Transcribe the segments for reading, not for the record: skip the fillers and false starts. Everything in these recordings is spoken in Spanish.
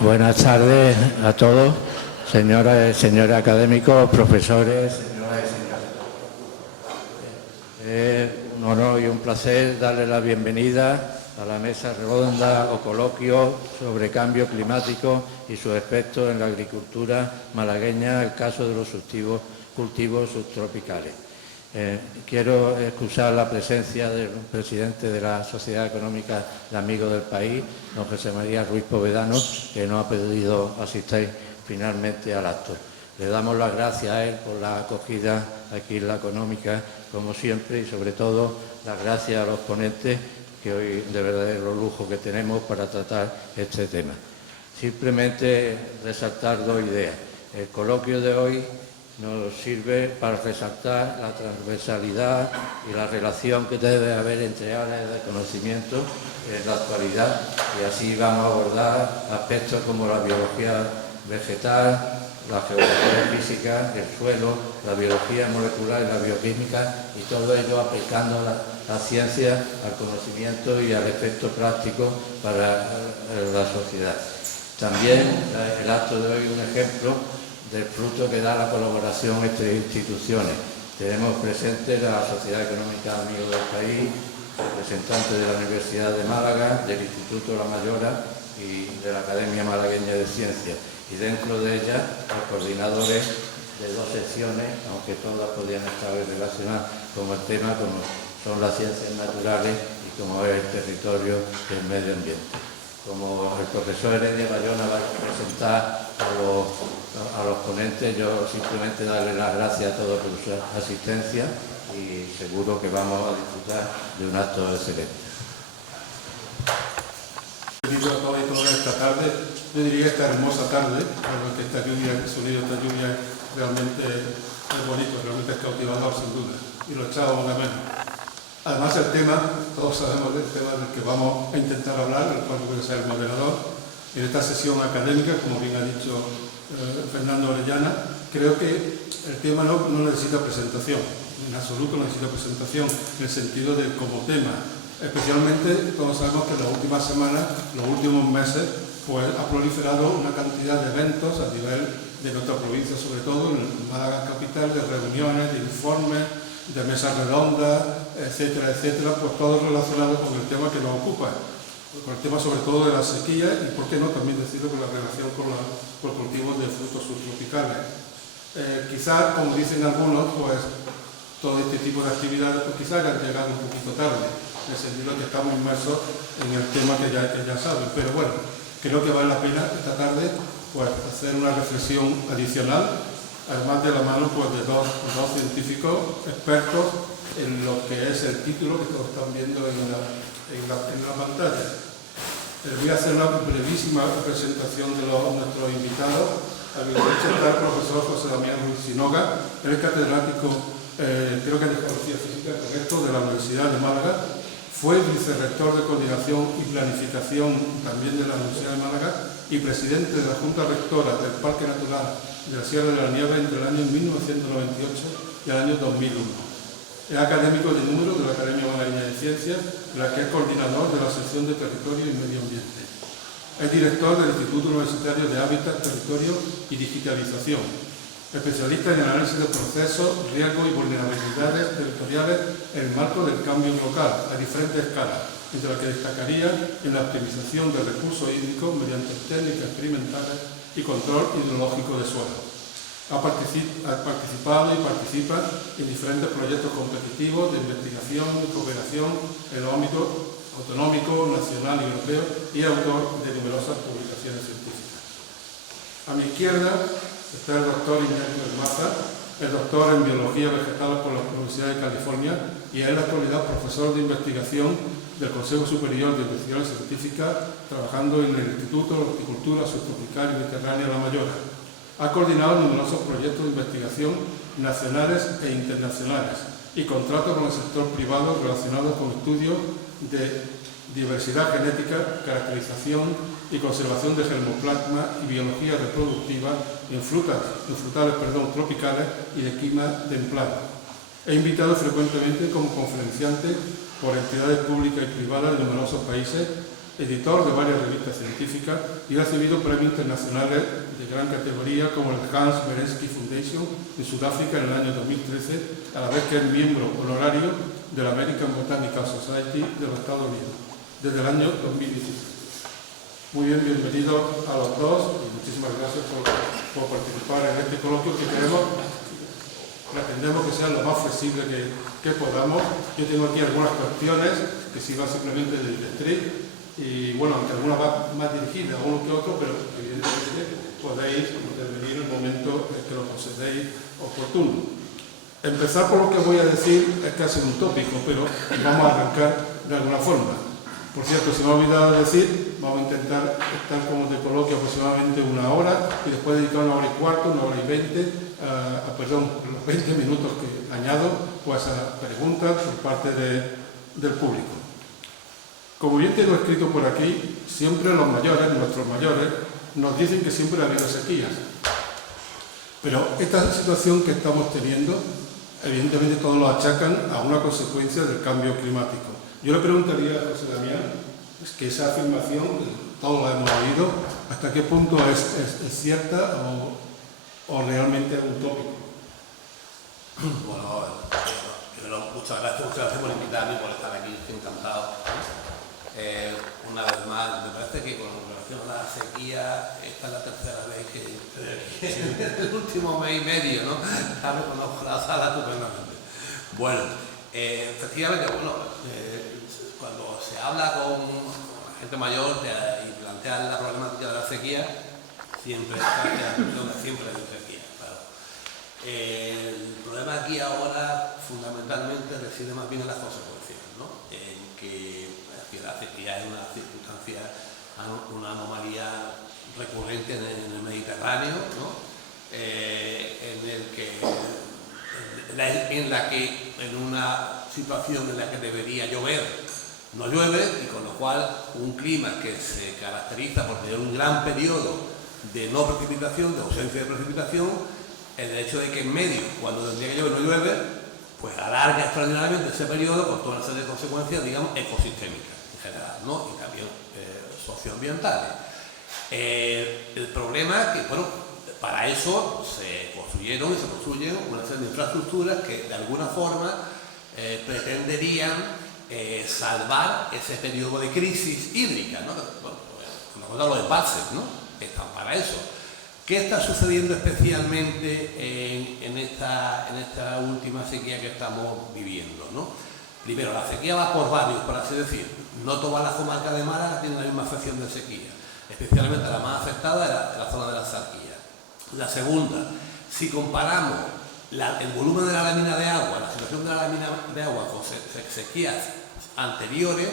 Buenas tardes a todos, señoras y señores académicos, profesores, señoras y señores. Es un honor y un placer darle la bienvenida a la mesa redonda o coloquio sobre cambio climático y sus efectos en la agricultura malagueña, el caso de los cultivos subtropicales. Quiero excusar la presencia del presidente de la Sociedad Económica de Amigos del País, don José María Ruiz Povedano, que no ha podido asistir finalmente al acto. Le damos las gracias a él por la acogida aquí en la Económica, como siempre, y sobre todo las gracias a los ponentes, que hoy de verdadero lujo que tenemos para tratar este tema. Simplemente resaltar dos ideas. El coloquio de hoy nos sirve para resaltar la transversalidad y la relación que debe haber entre áreas de conocimiento en la actualidad, y así vamos a abordar aspectos como la biología vegetal, la geografía física, el suelo, la biología molecular y la bioquímica, y todo ello aplicando la ciencia al conocimiento y al efecto práctico para la sociedad. También el acto de hoy es un ejemplo del fruto que da la colaboración entre instituciones. Tenemos presente la Sociedad Económica de Amigos del País, representantes de la Universidad de Málaga, del Instituto La Mayora y de la Academia Malagueña de Ciencias. Y dentro de ella, los coordinadores de dos secciones, aunque todas podían estar relacionadas con el tema, como son las ciencias naturales y como es el territorio y el medio ambiente. Como el profesor Heredia Bayona va a presentar a los ponentes, yo simplemente darle las gracias a todos por su asistencia y seguro que vamos a disfrutar de un acto excelente. Bienvenido a todos y todas esta tarde, yo diría esta hermosa tarde, porque esta lluvia, el sonido de esta lluvia realmente es bonito, realmente es cautivador sin duda, y lo echábamos de menos. Además el tema, todos sabemos del tema del que vamos a intentar hablar, el cual voy a ser el moderador, en esta sesión académica, como bien ha dicho Fernando Orellana. Creo que el tema no necesita presentación, en absoluto necesita presentación, en el sentido de como tema. Especialmente todos sabemos que en las últimas semanas, los últimos meses, pues ha proliferado una cantidad de eventos a nivel de nuestra provincia, sobre todo en Málaga capital, de reuniones, de informes, de mesas redondas, etcétera, etcétera, pues todo relacionado con el tema que nos ocupa, con el tema sobre todo de la sequía y, por qué no, también decirlo con la relación con los cultivos de frutos subtropicales. Quizás, como dicen algunos, pues todo este tipo de actividades pues, quizás hayan llegado un poquito tarde, en el sentido de que estamos inmersos en el tema que ya saben, pero bueno, creo que vale la pena esta tarde pues, hacer una reflexión adicional, además de la mano pues, de dos científicos expertos en lo que es el título que todos están viendo en la pantalla. Voy a hacer una brevísima presentación de nuestros invitados. A mi derecha está el profesor José Damián Ruiz Sinoga, él es catedrático, creo que de Geografía Física, correcto, de la Universidad de Málaga. Fue vicerrector de Coordinación y Planificación también de la Universidad de Málaga y presidente de la Junta Rectora del Parque Natural de la Sierra de la Nieve entre el año 1998 y el año 2001. Es académico de número de la Academia Malagueña de Ciencias, en la que es coordinador de la sección de Territorio y Medio Ambiente. Es director del Instituto Universitario de Hábitat, Territorio y Digitalización. Especialista en el análisis de procesos, riesgos y vulnerabilidades territoriales en el marco del cambio local a diferentes escalas, entre las que destacaría en la optimización de recursos hídricos mediante técnicas experimentales y control hidrológico de suelo. Ha participado y participa en diferentes proyectos competitivos de investigación y cooperación en los ámbitos autonómico, nacional y europeo y autor de numerosas publicaciones científicas. A mi izquierda está el doctor Ignacio Maza, el doctor en Biología Vegetal por la Universidad de California y es en la actualidad profesor de investigación del Consejo Superior de Investigaciones Científicas, trabajando en el Instituto de Horticultura Subtropical y Mediterránea La Mayora. Ha coordinado numerosos proyectos de investigación nacionales e internacionales y contratos con el sector privado relacionados con estudios de diversidad genética, caracterización y conservación de germoplasma y biología reproductiva en frutales tropicales y de clima templado. He invitado frecuentemente como conferenciante por entidades públicas y privadas de numerosos países editor de varias revistas científicas y ha recibido premios internacionales de gran categoría como el Hans Berensky Foundation de Sudáfrica en el año 2013, a la vez que es miembro honorario de la American Botanical Society de los Estados Unidos desde el año 2016. Muy bien, bienvenidos a los dos y muchísimas gracias por participar en este coloquio que pretendemos que sea lo más flexible que podamos. Yo tengo aquí algunas cuestiones que sirvan simplemente de directriz y bueno, aunque algunas más dirigidas a uno que otro, pero evidentemente podéis intervenir en el momento en que lo consideréis oportuno. Empezar por lo que voy a decir es casi un tópico, pero vamos a arrancar de alguna forma. Por cierto, se me ha olvidado decir, vamos a intentar estar como de coloquio aproximadamente 1 hora y después dedicar 1 hora y cuarto, 1 hora y 20, los 20 minutos que añado pues a preguntas por parte del público. Como bien tengo escrito por aquí, siempre los mayores, nuestros mayores, nos dicen que siempre ha habido sequías. Pero esta situación que estamos teniendo, evidentemente todos lo achacan a una consecuencia del cambio climático. Yo le preguntaría a José Damián, es que esa afirmación, todos la hemos oído, ¿hasta qué punto es cierta o realmente es un tópico? Bueno, primero, muchas gracias por invitarme y por estar aquí, estoy encantado. Una vez más, me parece que con relación a la sequía, esta es la tercera vez que en el último mes y medio, ¿no? Ya me conozco la sala estupendamente. Bueno, efectivamente, cuando se habla con gente mayor y plantea la problemática de la sequía, siempre hay sequía, claro. El problema aquí ahora fundamentalmente reside más bien en las consecuencias, ¿no? En que la sequía es una circunstancia, una anomalía recurrente en el Mediterráneo, ¿no? En la que en una situación en la que debería llover no llueve, y con lo cual un clima que se caracteriza por tener un gran periodo de no precipitación, de ausencia de precipitación, el hecho de que en medio, cuando tendría que llover, no llueve, pues alarga extraordinariamente ese periodo con toda una serie de consecuencias, digamos, ecosistémicas en general, ¿no? Y también socioambientales. El problema es que, bueno, para eso se construyeron y se construyen una serie de infraestructuras que de alguna forma pretenderían salvar ese periodo de crisis hídrica, ¿no? Bueno, los embalses, ¿no? Están para eso. ¿Qué está sucediendo especialmente en esta última sequía que estamos viviendo, ¿no? Primero, la sequía va por barrios, por así decir. No todas las comarcas de Málaga tienen la misma afección de sequía, especialmente la más afectada es la zona de la Zarquilla. La segunda, si comparamos el volumen de la lámina de agua, la situación de la lámina de agua con sequías anteriores,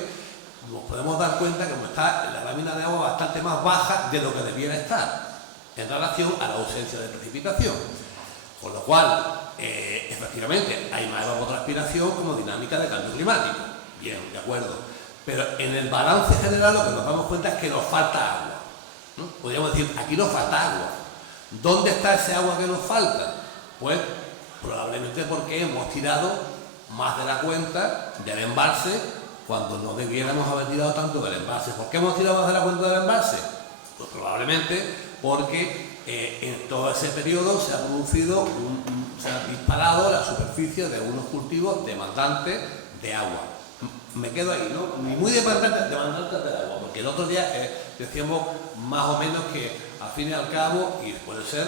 nos podemos dar cuenta que está la lámina de agua bastante más baja de lo que debiera estar en relación a la ausencia de precipitación. Con lo cual, efectivamente, hay más evapotranspiración como dinámica de cambio climático. Bien, de acuerdo. Pero en el balance general lo que nos damos cuenta es que nos falta agua, ¿no? Podríamos decir, aquí nos falta agua. ¿Dónde está ese agua que nos falta? Pues probablemente porque hemos tirado más de la cuenta del embalse cuando no debiéramos haber tirado tanto del embalse. ¿Por qué hemos tirado más de la cuenta del embalse? Pues probablemente porque en todo ese periodo se ha producido, se ha disparado la superficie de unos cultivos demandantes de agua. Me quedo ahí, ¿no? Muy demandantes de agua, porque el otro día decíamos más o menos que al fin y al cabo, y puede ser,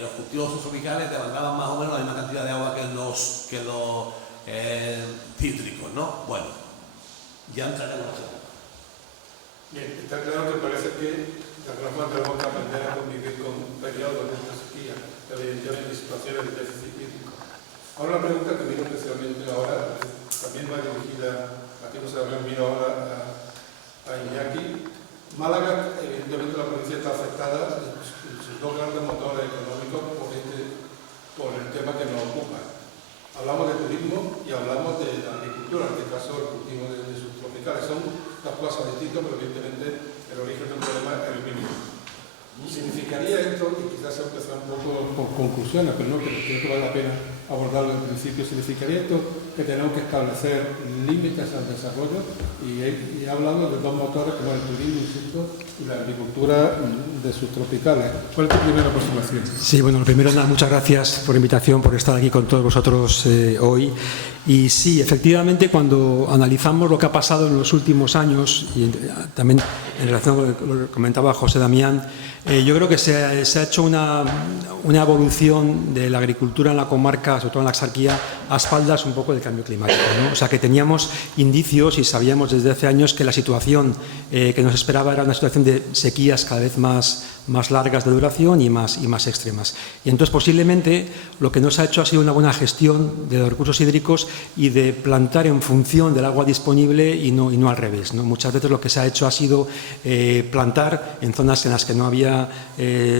los cultivos subtropicales demandaban más o menos la misma cantidad de agua que los cítricos, ¿no? Bueno, ya entraremos en la segunda. Bien, está claro que parece que de alguna forma tenemos que aprender a convivir con periodos de esta sequía, evidentemente situaciones de déficit hídrico. Ahora una pregunta que vino especialmente ahora, también va dirigida a ti, José Damián, vino ahora a Iñaki. Málaga, evidentemente la provincia está afectada en sus dos grandes motores económicos por el tema que nos ocupa. Hablamos de turismo y hablamos de la agricultura, en este caso el cultivo de subtropicales. Son dos cosas distintas, pero evidentemente el origen del problema es el mismo. ¿Significaría esto, y quizás se empezó un poco por conclusiones, pero no, creo que vale la pena abordarlo en principio. Significaría esto que tenemos que establecer límites al desarrollo y he hablado de dos motores como el turismo, insisto, y la agricultura de subtropicales. ¿Cuál es tu primera aproximación? Sí, bueno, lo primero, nada, muchas gracias por la invitación, por estar aquí con todos vosotros hoy. Y sí, efectivamente, cuando analizamos lo que ha pasado en los últimos años, y también en relación con lo que comentaba José Damián, yo creo que se ha hecho una evolución de la agricultura en la comarca, sobre todo en la Axarquía, a espaldas un poco del cambio climático, ¿no? O sea, que teníamos indicios y sabíamos desde hace años que la situación que nos esperaba era una situación de sequías cada vez más largas de duración y más extremas. Y entonces, posiblemente, lo que nos ha hecho ha sido una buena gestión de los recursos hídricos y de plantar en función del agua disponible y no al revés, ¿no? Muchas veces lo que se ha hecho ha sido plantar en zonas en las que no había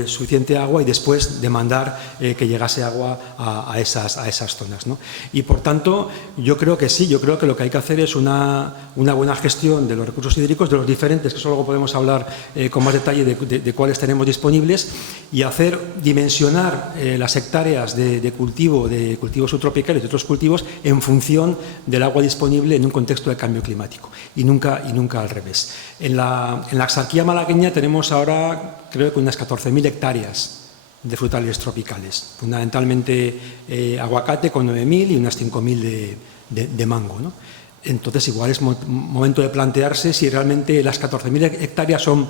suficiente agua y después demandar que llegase agua a esas zonas, ¿no? Y, por tanto, yo creo que sí, yo creo que lo que hay que hacer es una buena gestión de los recursos hídricos, de los diferentes, que eso luego podemos hablar con más detalle de cuáles tenemos disponibles, y hacer dimensionar las hectáreas de cultivos subtropicales y de otros cultivos en función del agua disponible en un contexto de cambio climático y nunca al revés. En la Axarquía malagueña tenemos ahora, creo que unas 14.000 hectáreas de frutales tropicales, fundamentalmente aguacate con 9.000 y unas 5.000 de mango, ¿no? Entonces, igual es momento de plantearse si realmente las 14.000 hectáreas son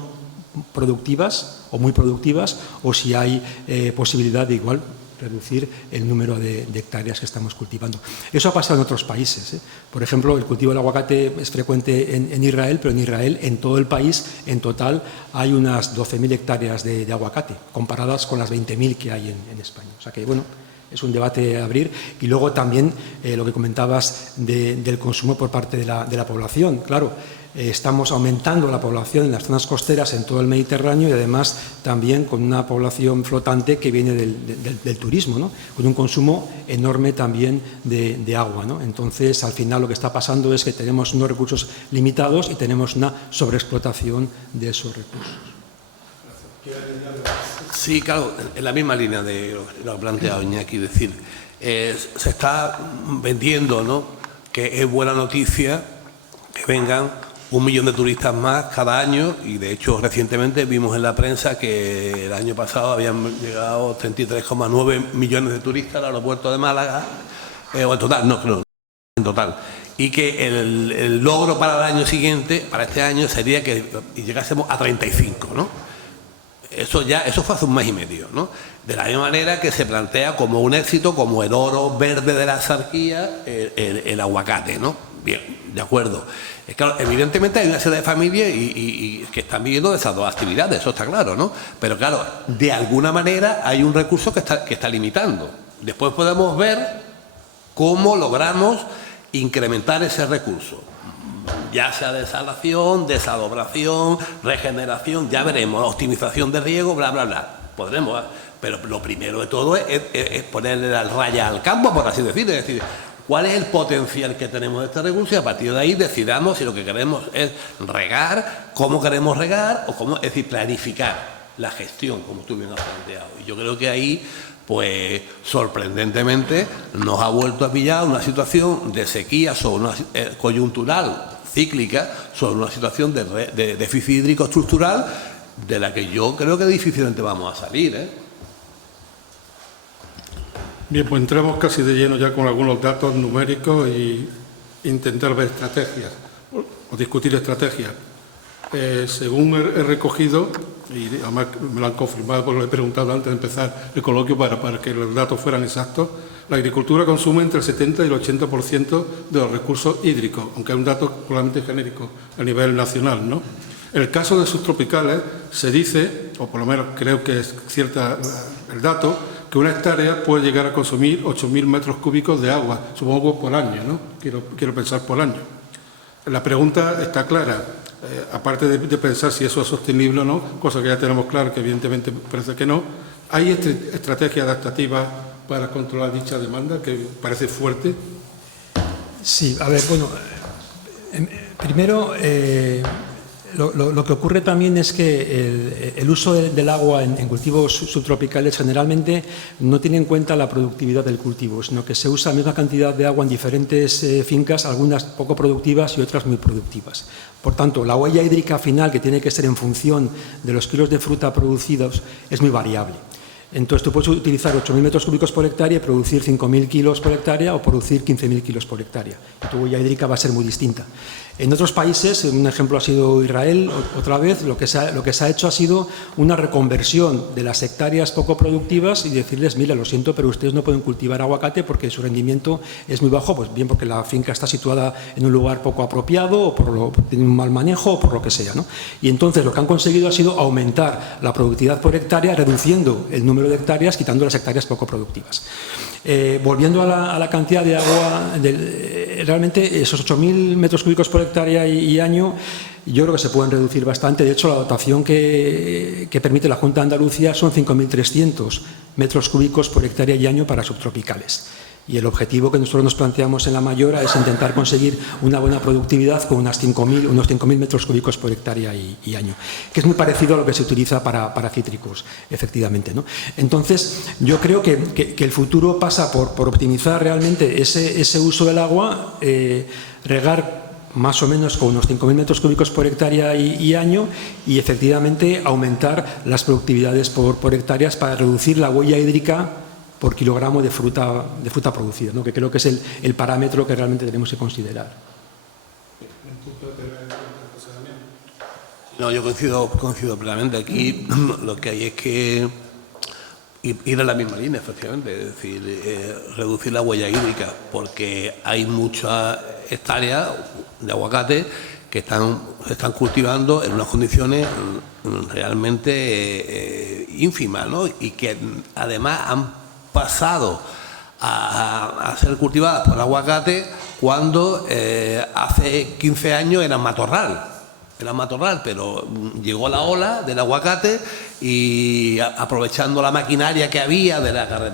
productivas o muy productivas, o si hay posibilidad de igual reducir el número de hectáreas que estamos cultivando. Eso ha pasado en otros países, ¿eh? Por ejemplo, el cultivo del aguacate es frecuente en Israel, pero en Israel, en todo el país, en total, hay unas 12.000 hectáreas de aguacate, comparadas con las 20.000 que hay en España. O sea que, bueno, es un debate a abrir. Y luego también lo que comentabas del consumo por parte de la población. Claro, estamos aumentando la población en las zonas costeras en todo el Mediterráneo y además también con una población flotante que viene del turismo, ¿no? Con un consumo enorme también de agua, ¿no? Entonces, al final lo que está pasando es que tenemos unos recursos limitados y tenemos una sobreexplotación de esos recursos. Sí, claro, en la misma línea de lo que ha planteado Iñaki, decir, se está vendiendo, ¿no?, que es buena noticia que vengan 1 millón de turistas más cada año, y de hecho recientemente vimos en la prensa que el año pasado habían llegado 33,9 millones de turistas al aeropuerto de Málaga, o en total, no, en total, y que el logro para el año siguiente, para este año, sería que llegásemos a 35, ¿no? Eso fue hace 1 mes y medio, ¿no? De la misma manera que se plantea como un éxito, como el oro verde de la Axarquía, el aguacate, ¿no? Bien, de acuerdo. Claro, evidentemente hay una serie de familias y que están viviendo de esas dos actividades, eso está claro, ¿no? Pero claro, de alguna manera hay un recurso que está limitando. Después podemos ver cómo logramos incrementar ese recurso, ya sea desalación, desadobración, regeneración, ya veremos, optimización de riego, bla, bla, bla. Podremos, pero lo primero de todo es ponerle la raya al campo, por así decir, es decir, cuál es el potencial que tenemos de este recurso, y a partir de ahí decidamos si lo que queremos es regar, cómo queremos regar, o cómo, es decir, planificar la gestión, como tú bien has planteado. Y yo creo que ahí, pues sorprendentemente, nos ha vuelto a pillar una situación de sequía sobre una coyuntural, cíclica, sobre una situación de déficit hídrico estructural, de la que yo creo que difícilmente vamos a salir, ¿eh? Bien, pues entramos casi de lleno ya con algunos datos numéricos y intentar ver estrategias, o discutir estrategias. Según he recogido, y además me lo han confirmado porque lo he preguntado antes de empezar el coloquio para que los datos fueran exactos, la agricultura consume entre el 70 y el 80% de los recursos hídricos, aunque es un dato probablemente genérico a nivel nacional, ¿no? En el caso de subtropicales se dice, o por lo menos creo que es cierta el dato, que una hectárea puede llegar a consumir 8.000 metros cúbicos de agua, supongo por año, ¿no? Quiero pensar por año. La pregunta está clara, aparte de pensar si eso es sostenible o no, cosa que ya tenemos claro que evidentemente parece que no, ¿hay estrategias adaptativas para controlar dicha demanda, que parece fuerte? Sí, a ver, bueno, primero Lo que ocurre también es que el uso del agua en cultivos subtropicales generalmente no tiene en cuenta la productividad del cultivo, sino que se usa la misma cantidad de agua en diferentes fincas, algunas poco productivas y otras muy productivas. Por tanto, la huella hídrica final, que tiene que ser en función de los kilos de fruta producidos, es muy variable. Entonces, tú puedes utilizar 8.000 metros cúbicos por hectárea y producir 5.000 kilos por hectárea o producir 15.000 kilos por hectárea. Y tu huella hídrica va a ser muy distinta. En otros países, un ejemplo ha sido Israel, otra vez, lo que se ha hecho ha sido una reconversión de las hectáreas poco productivas y decirles, mira, lo siento, pero ustedes no pueden cultivar aguacate porque su rendimiento es muy bajo, pues bien porque la finca está situada en un lugar poco apropiado o tiene un mal manejo o por lo que sea, ¿no? Y entonces lo que han conseguido ha sido aumentar la productividad por hectárea, reduciendo el número de hectáreas, quitando las hectáreas poco productivas. Volviendo a la cantidad de agua, realmente esos 8.000 metros cúbicos por hectárea y año, yo creo que se pueden reducir bastante. De hecho, la dotación que permite la Junta de Andalucía son 5.300 metros cúbicos por hectárea y año para subtropicales. Y el objetivo que nosotros nos planteamos en la Mayora es intentar conseguir una buena productividad con unos 5.000 metros cúbicos por hectárea y año, que es muy parecido a lo que se utiliza para cítricos, efectivamente, ¿no? Entonces, yo creo que el futuro pasa por optimizar realmente ese uso del agua, regar más o menos con unos 5.000 metros cúbicos por hectárea y año, y efectivamente aumentar las productividades por hectáreas para reducir la huella hídrica por kilogramo de fruta producida, ¿no? Que creo que es el parámetro que realmente tenemos que considerar. No, yo coincido plenamente. Aquí lo que hay es que ir en la misma línea, efectivamente, es decir, reducir la huella hídrica, porque hay muchas hectáreas de aguacate que están cultivando en unas condiciones realmente ínfimas, ¿no? Y que además han pasado a ser cultivadas por aguacate cuando hace 15 años eran matorral, pero llegó la ola del aguacate y aprovechando la maquinaria que había de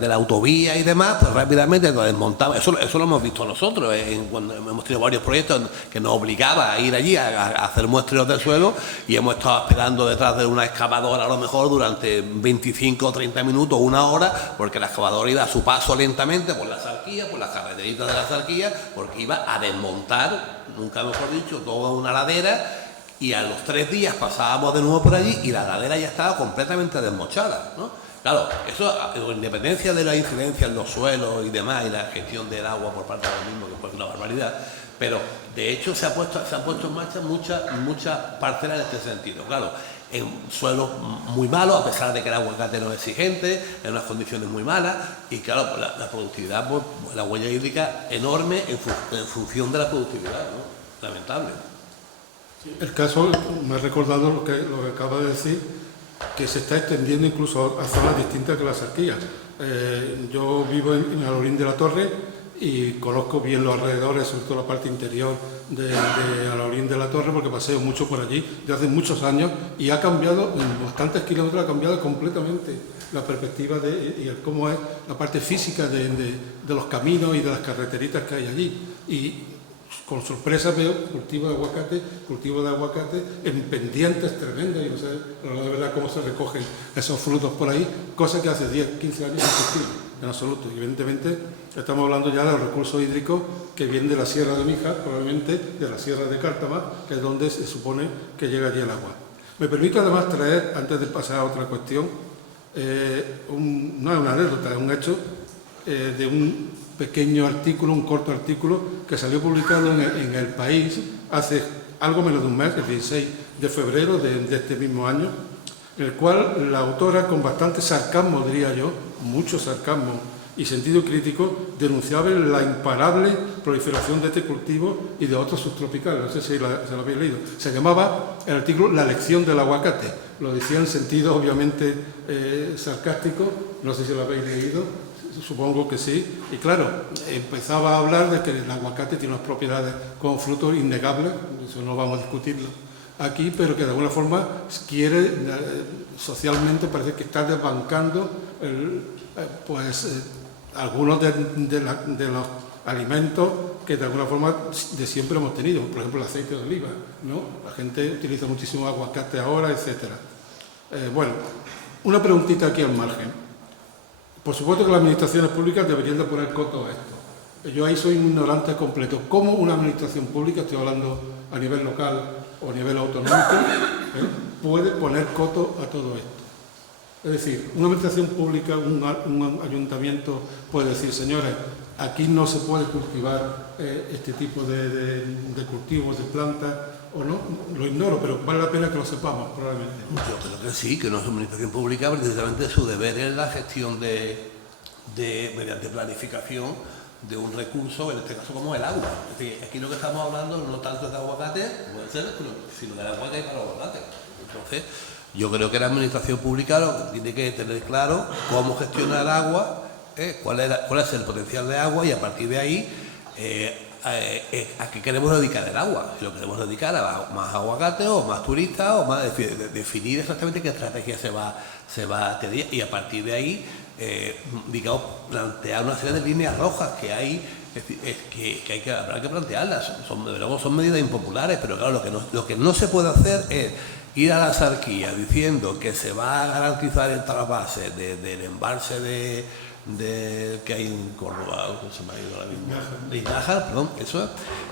la autovía y demás, pues rápidamente lo desmontaba. Eso lo hemos visto nosotros, cuando hemos tenido varios proyectos que nos obligaba a ir allí a hacer muestreos del suelo, y hemos estado esperando detrás de una excavadora a lo mejor durante 25 o 30 minutos, una hora, porque la excavadora iba a su paso lentamente por la zarquía, por las carreteritas de la zarquía, porque iba a desmontar, nunca mejor dicho, toda una ladera. Y a los 3 días pasábamos de nuevo por allí y la ladera ya estaba completamente desmochada, ¿no? Claro, eso, con independencia de la incidencia en los suelos y demás, y la gestión del agua por parte de los mismos, que fue una barbaridad, pero de hecho se han puesto en marcha muchas parcelas en este sentido. Claro, en suelos muy malos, a pesar de que el aguacate no es exigente, en unas condiciones muy malas, y claro, pues la productividad, pues la huella hídrica enorme en función de la productividad, ¿no? Lamentable. El caso, me ha recordado lo que acaba de decir, que se está extendiendo incluso a zonas distintas que la zarquía. Yo vivo en Alorín de la Torre y conozco bien los alrededores, sobre todo la parte interior de Alorín de la Torre, porque paseo mucho por allí desde hace muchos años, y ha cambiado, en bastantes kilómetros ha cambiado completamente la perspectiva y cómo es la parte física de los caminos y de las carreteritas que hay allí. Y con sorpresa veo cultivo de aguacate en pendientes tremendas, y no sé, de verdad cómo se recogen esos frutos por ahí, cosa que hace 10, 15 años no existía en absoluto. Y evidentemente estamos hablando ya de los recursos hídricos que vienen de la Sierra de Mijas, probablemente de la Sierra de Cártama, que es donde se supone que llega allí el agua. Me permito además traer, antes de pasar a otra cuestión, no es una anécdota, es un hecho de un pequeño artículo, un corto artículo que salió publicado en El País hace algo menos de un mes, el 16 de febrero de este mismo año, en el cual la autora, con bastante sarcasmo, diría yo, mucho sarcasmo y sentido crítico, denunciaba la imparable proliferación de este cultivo y de otros subtropicales. No sé si se lo habéis leído. Se llamaba el artículo La lección del aguacate. Lo decía en sentido obviamente sarcástico, no sé si lo habéis leído. Supongo que sí, y claro, empezaba a hablar de que el aguacate tiene unas propiedades como fruto innegables, eso no vamos a discutirlo aquí, pero que de alguna forma quiere, socialmente parece que está desbancando algunos de los alimentos que de alguna forma de siempre hemos tenido, por ejemplo el aceite de oliva, ¿no? La gente utiliza muchísimo aguacate ahora, etcétera. Bueno, una preguntita aquí al margen. Por supuesto que las administraciones públicas deberían de poner coto a esto. Yo ahí soy un ignorante completo. ¿Cómo una administración pública, estoy hablando a nivel local o a nivel autonómico, puede poner coto a todo esto? Es decir, una administración pública, un ayuntamiento puede decir, señores, aquí no se puede cultivar este tipo de cultivos, de plantas, o no, lo ignoro, pero vale la pena que lo sepamos, probablemente. Yo creo que sí, que una administración pública, precisamente su deber es la gestión mediante planificación de un recurso, en este caso como el agua. Es decir, aquí lo que estamos hablando no tanto es de aguacate, puede ser, sino del agua que hay para el aguacate. Entonces, yo creo que la administración pública lo que tiene que tener claro cómo gestionar el agua, cuál es el potencial de agua, y a partir de ahí a qué queremos dedicar el agua. Si lo queremos dedicar a más aguacate o más turistas, o más definir exactamente qué estrategia se va a tener, y a partir de ahí digamos, plantear una serie de líneas rojas que hay. Habrá que plantearlas. Son medidas impopulares, pero claro, lo que no se puede hacer es ir a la Axarquía diciendo que se va a garantizar el trasvase del embalse que hay en Córdoba, se me ha ido la misma, de Inájar, perdón, eso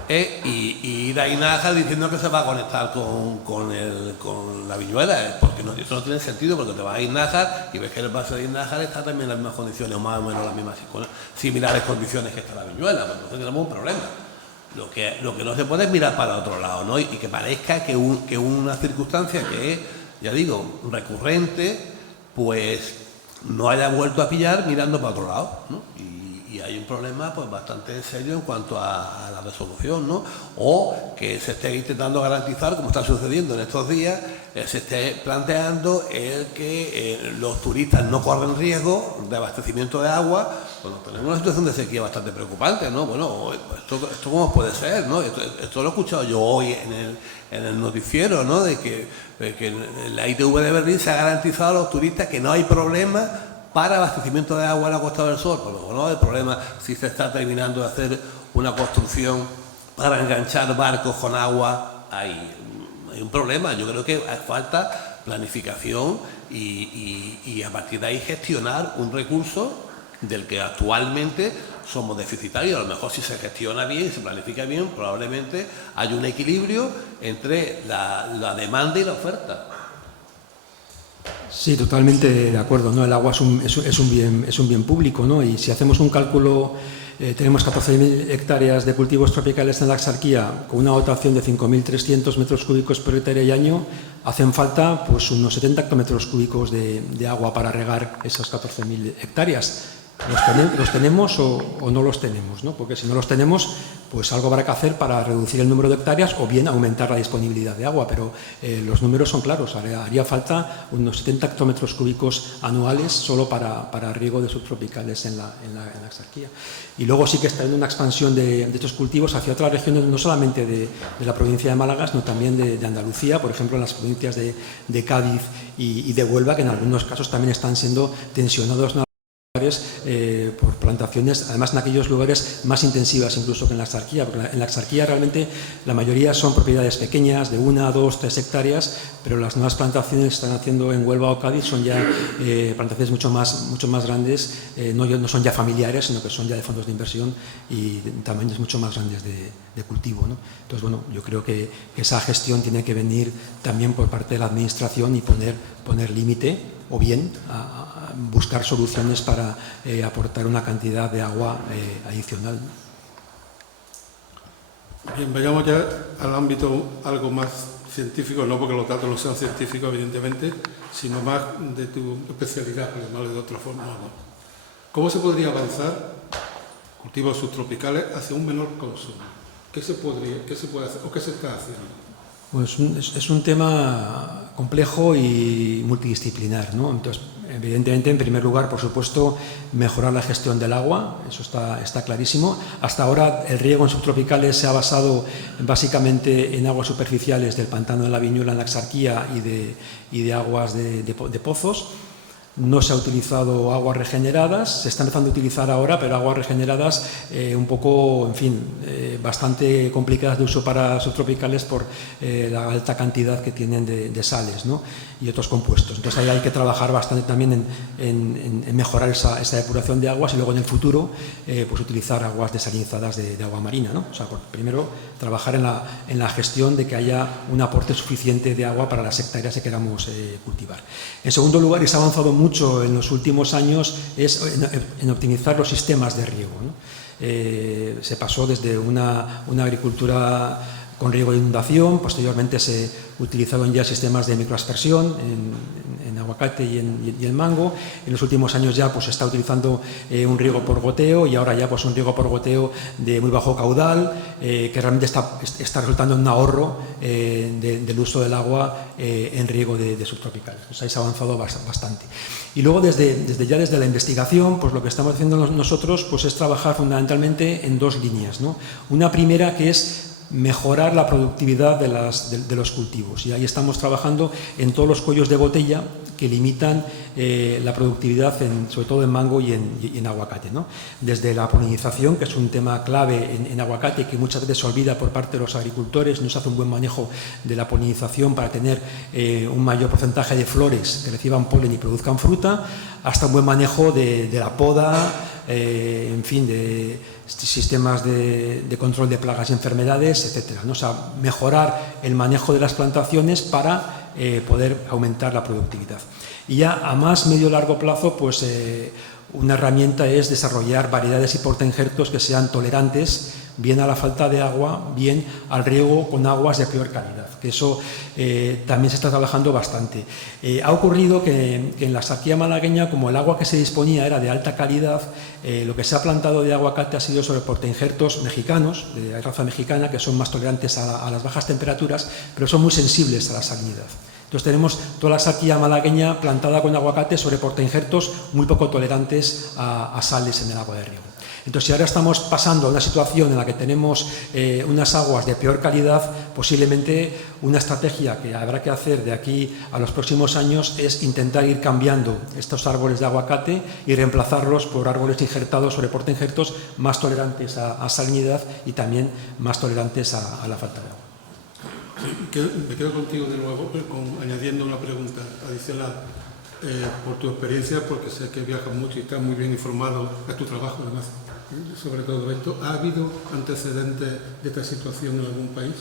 es, y ir a Inájar diciendo que se va a conectar con la Viñuela, porque eso no tiene sentido, porque te vas a Inájar y ves que el embalse de Inájar está también en las mismas condiciones, o más o menos las mismas, similares condiciones que está la Viñuela, pues entonces tenemos un problema. Lo que no se puede es mirar para otro lado, ¿no? Y que parezca que una circunstancia que es, ya digo, recurrente, pues no haya vuelto a pillar mirando para otro lado, ¿no? Y hay un problema pues bastante serio en cuanto a la resolución, ¿no? O que se esté intentando garantizar, como está sucediendo en estos días, se esté planteando el que los turistas no corren riesgo de abastecimiento de agua cuando tenemos una situación de sequía bastante preocupante, ¿no? Bueno, esto cómo puede ser, ¿no? Esto lo he escuchado yo hoy en el noticiero, ¿no? De que la ITV de Berlín se ha garantizado a los turistas que no hay problema para abastecimiento de agua en la Costa del Sol. Pero luego no hay problema si se está terminando de hacer una construcción para enganchar barcos con agua. Hay un problema. Yo creo que falta planificación y a partir de ahí gestionar un recurso del que actualmente somos deficitarios. A lo mejor si se gestiona bien y se planifica bien, probablemente hay un equilibrio entre la demanda y la oferta. Sí, totalmente de acuerdo, ¿no? El agua es un bien público, ¿no? Y si hacemos un cálculo, tenemos 14.000 hectáreas de cultivos tropicales en la Axarquía con una dotación de 5.300 metros cúbicos por hectárea y año, hacen falta pues unos 70 hectómetros cúbicos de agua para regar esas 14.000 hectáreas. ¿Los tenemos o no los tenemos, ¿no? Porque si no los tenemos, pues algo habrá que hacer para reducir el número de hectáreas o bien aumentar la disponibilidad de agua, pero los números son claros. Haría falta unos 70 hectómetros cúbicos anuales solo para riego de subtropicales en la Axarquía. Y luego sí que está en una expansión de estos cultivos hacia otras regiones, no solamente de la provincia de Málaga, sino también de Andalucía, por ejemplo, en las provincias de Cádiz y de Huelva, que en algunos casos también están siendo tensionados por plantaciones, además en aquellos lugares más intensivas incluso que en la Axarquía, porque en la Axarquía realmente la mayoría son propiedades pequeñas de 1, 2, 3 hectáreas, pero las nuevas plantaciones que están haciendo en Huelva o Cádiz son ya plantaciones mucho más grandes, no son ya familiares, sino que son ya de fondos de inversión y de tamaños mucho más grandes de cultivo, ¿no? Entonces, bueno, yo creo que esa gestión tiene que venir también por parte de la Administración y poner límite, o bien a buscar soluciones para aportar una cantidad de agua adicional. Bien, vayamos ya al ámbito algo más científico, no porque los datos no sean científicos, evidentemente, sino más de tu especialidad, por llamarlo de otra forma, ¿no? ¿Cómo se podría avanzar cultivos subtropicales hacia un menor consumo? ¿Qué se puede hacer o qué se está haciendo? Pues es un tema complejo y multidisciplinar, ¿no? Entonces, evidentemente, en primer lugar, por supuesto, mejorar la gestión del agua, eso está clarísimo. Hasta ahora el riego en subtropicales se ha basado básicamente en aguas superficiales del pantano de la Viñuela en la Axarquía y de aguas de pozos. no se ha utilizado aguas regeneradas, se está empezando a utilizar ahora, pero aguas regeneradas un poco, en fin, bastante complicadas de uso para subtropicales por la alta cantidad que tienen de sales, ¿no?, y otros compuestos. Entonces ahí hay que trabajar bastante también en mejorar esa depuración de aguas y luego en el futuro pues utilizar aguas desalinizadas de agua marina, ¿no? O sea, primero trabajar en la gestión de que haya un aporte suficiente de agua para las hectáreas que queramos cultivar. En segundo lugar, y se ha avanzado mucho en los últimos años, es en optimizar los sistemas de riego, ¿no? Se pasó desde una agricultura con riego de inundación, posteriormente se utilizaron ya sistemas de microaspersión en aguacate y en mango. En los últimos años ya pues se está utilizando un riego por goteo y ahora ya pues un riego por goteo de muy bajo caudal, que realmente está resultando en un ahorro del uso del agua en riego de subtropicales. Pues ahí se ha avanzado bastante. Y luego desde la investigación, pues lo que estamos haciendo nosotros pues es trabajar fundamentalmente en dos líneas, ¿no? Una primera que es mejorar la productividad de los cultivos, y ahí estamos trabajando en todos los cuellos de botella que limitan la productividad sobre todo en mango y en aguacate, ¿no? Desde la polinización, que es un tema clave en aguacate que muchas veces se olvida por parte de los agricultores, no se hace un buen manejo de la polinización para tener un mayor porcentaje de flores que reciban polen y produzcan fruta, hasta un buen manejo de la poda, en fin, de sistemas de control de plagas y enfermedades, etcétera, ¿no? O sea, mejorar el manejo de las plantaciones para poder aumentar la productividad. Y ya a más medio largo plazo, pues una herramienta es desarrollar variedades y portainjertos que sean tolerantes bien a la falta de agua, bien al riego con aguas de peor calidad, que eso también se está trabajando bastante. Ha ocurrido que en la sequía malagueña, como el agua que se disponía era de alta calidad, lo que se ha plantado de aguacate ha sido sobre portainjertos mexicanos, de raza mexicana, que son más tolerantes a las bajas temperaturas, pero son muy sensibles a la salinidad. Entonces tenemos toda la sequía malagueña plantada con aguacate sobre portainjertos muy poco tolerantes a sales en el agua de riego. Entonces, si ahora estamos pasando a una situación en la que tenemos unas aguas de peor calidad, posiblemente una estrategia que habrá que hacer de aquí a los próximos años es intentar ir cambiando estos árboles de aguacate y reemplazarlos por árboles injertados sobre portainjertos más tolerantes a salinidad y también más tolerantes a la falta de agua. Sí, me quedo contigo de nuevo, añadiendo una pregunta adicional. Por tu experiencia, porque sé que viajas mucho y estás muy bien informado de tu trabajo, además, sobre todo esto, ¿ha habido antecedentes de esta situación en algún país?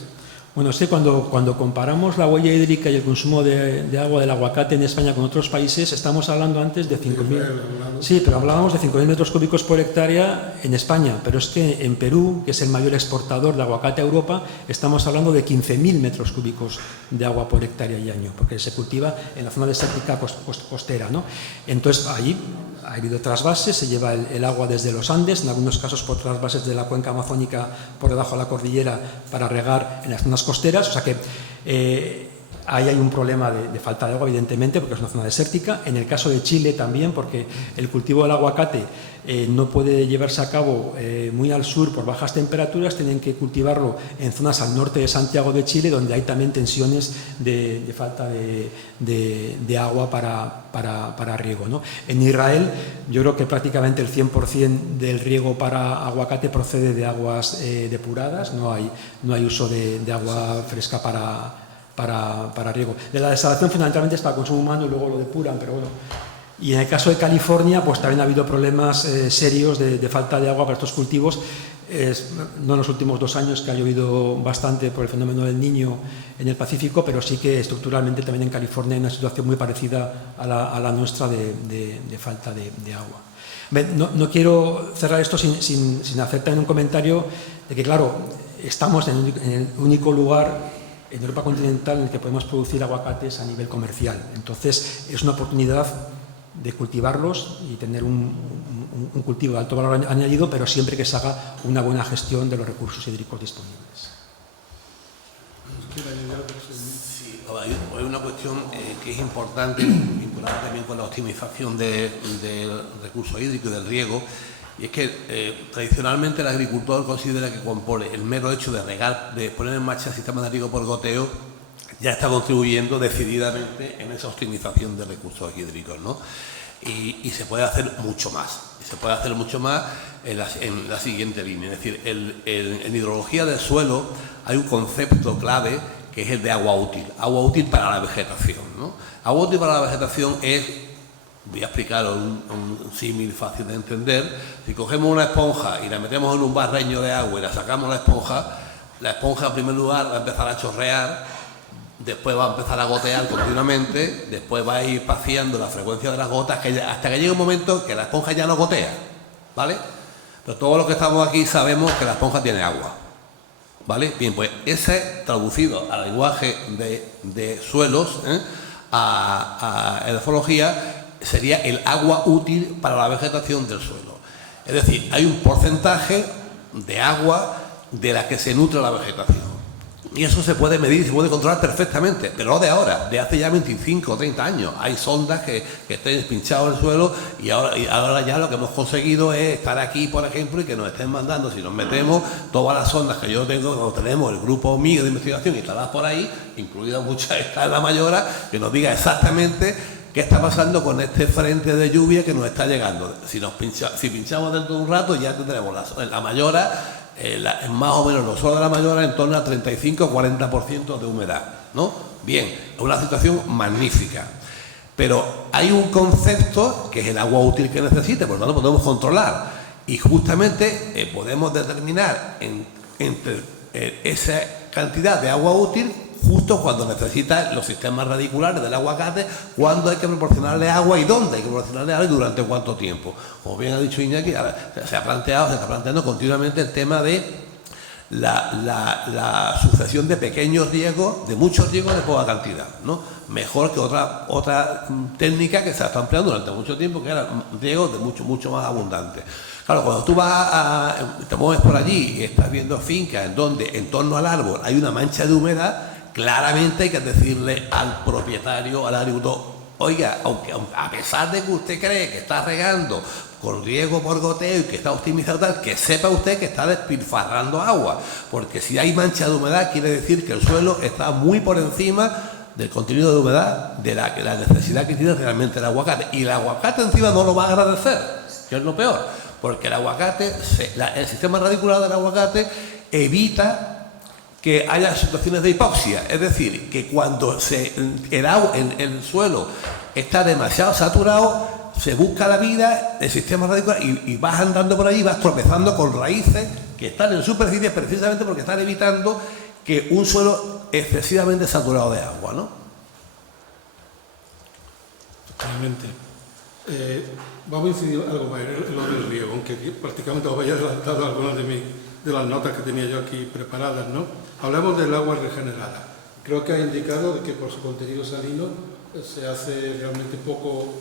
Bueno, sí, cuando comparamos la huella hídrica y el consumo de agua del aguacate en España con otros países, estamos hablando antes de 5.000. Sí, pero hablábamos de 5.000 metros cúbicos por hectárea en España, pero es que en Perú, que es el mayor exportador de aguacate a Europa, estamos hablando de 15.000 metros cúbicos de agua por hectárea y año, porque se cultiva en la zona desértica costera, ¿no? Entonces, ahí ha habido trasvases, se lleva el agua desde los Andes, en algunos casos por trasvases de la cuenca amazónica por debajo de la cordillera para regar en las zonas costeras, o sea que ahí hay un problema de falta de agua, evidentemente, porque es una zona desértica. En el caso de Chile también, porque el cultivo del aguacate no puede llevarse a cabo muy al sur por bajas temperaturas, tienen que cultivarlo en zonas al norte de Santiago de Chile, donde hay también tensiones de falta de agua para riego, ¿no? En Israel, yo creo que prácticamente el 100% del riego para aguacate procede de aguas depuradas, no hay uso de agua fresca para riego. De la desalación fundamentalmente es para consumo humano y luego lo depuran, pero bueno. Y en el caso de California, pues también ha habido problemas serios de falta de agua para estos cultivos, no en los últimos 2 años, que ha llovido bastante por el fenómeno del Niño en el Pacífico, pero sí que estructuralmente también en California hay una situación muy parecida a la nuestra de falta de agua. No quiero cerrar esto sin hacer también un comentario de que, claro, estamos en el único lugar en Europa continental en el que podemos producir aguacates a nivel comercial. Entonces, es una oportunidad de cultivarlos y tener un cultivo de alto valor añadido, pero siempre que se haga una buena gestión de los recursos hídricos disponibles. Sí, hay una cuestión que es importante también con la optimización del recurso hídrico y del riego, y es que tradicionalmente el agricultor considera que con el mero hecho de regar, de poner en marcha sistemas de riego por goteo, ya está contribuyendo decididamente en esa optimización de recursos hídricos, ¿no? y se puede hacer mucho más. Y se puede hacer mucho más en la siguiente línea. Es decir, en hidrología del suelo hay un concepto clave que es el de agua útil para la vegetación, ¿no? Agua útil para la vegetación es, voy a explicar un símil fácil de entender. Si cogemos una esponja y la metemos en un barreño de agua y la sacamos la esponja en primer lugar va a empezar a chorrear, después va a empezar a gotear continuamente, después va a ir paseando la frecuencia de las gotas hasta que llegue un momento que la esponja ya no gotea, ¿vale? Pero todos los que estamos aquí sabemos que la esponja tiene agua, ¿vale? Bien, pues ese traducido al lenguaje de suelos, a edafología, sería el agua útil para la vegetación del suelo. Es decir, hay un porcentaje de agua de la que se nutre la vegetación. Y eso se puede medir, se puede controlar perfectamente, pero no de ahora, de hace ya 25 o 30 años. Hay sondas que estén pinchadas en el suelo y ahora ya lo que hemos conseguido es estar aquí, por ejemplo, y que nos estén mandando, si nos metemos, todas las sondas que yo tengo, cuando tenemos el grupo mío de investigación instaladas por ahí, incluida muchas está en La Mayora, que nos diga exactamente qué está pasando con este frente de lluvia que nos está llegando. Si pinchamos dentro de un rato ya tendremos la Mayora, más o menos los suelos de La Mayora en torno al 35-40% de humedad, ¿no? Bien, es una situación magnífica. Pero hay un concepto que es el agua útil que necesite, por lo tanto podemos controlar. Y justamente podemos determinar entre esa cantidad de agua útil justo cuando necesita los sistemas radiculares del aguacate, cuándo hay que proporcionarle agua y dónde hay que proporcionarle agua y durante cuánto tiempo. Como bien ha dicho Iñaki, se está planteando continuamente el tema de la sucesión de pequeños riegos, de muchos riegos de poca cantidad, ¿no? Mejor que otra técnica que se está empleando durante mucho tiempo, que eran riegos de mucho más abundantes. Claro, cuando tú te mueves por allí y estás viendo fincas en donde en torno al árbol hay una mancha de humedad, claramente hay que decirle al propietario, al agricultor, oiga, aunque a pesar de que usted cree que está regando con riego por goteo y que está optimizado tal, que sepa usted que está despilfarrando agua, porque si hay mancha de humedad quiere decir que el suelo está muy por encima del contenido de humedad de la necesidad que tiene realmente el aguacate. Y el aguacate encima no lo va a agradecer, que es lo peor, porque el aguacate, el sistema radicular del aguacate evita que haya situaciones de hipoxia, es decir, que cuando el suelo está demasiado saturado, se busca la vida, el sistema radicular, y vas andando por ahí, vas tropezando con raíces que están en superficie precisamente porque están evitando que un suelo excesivamente saturado de agua, ¿no? Totalmente. Vamos a incidir algo más en lo del riego, aunque prácticamente os habéis adelantado algunas de las notas que tenía yo aquí preparadas, ¿no? Hablamos del agua regenerada. Creo que ha indicado que por su contenido salino se hace realmente poco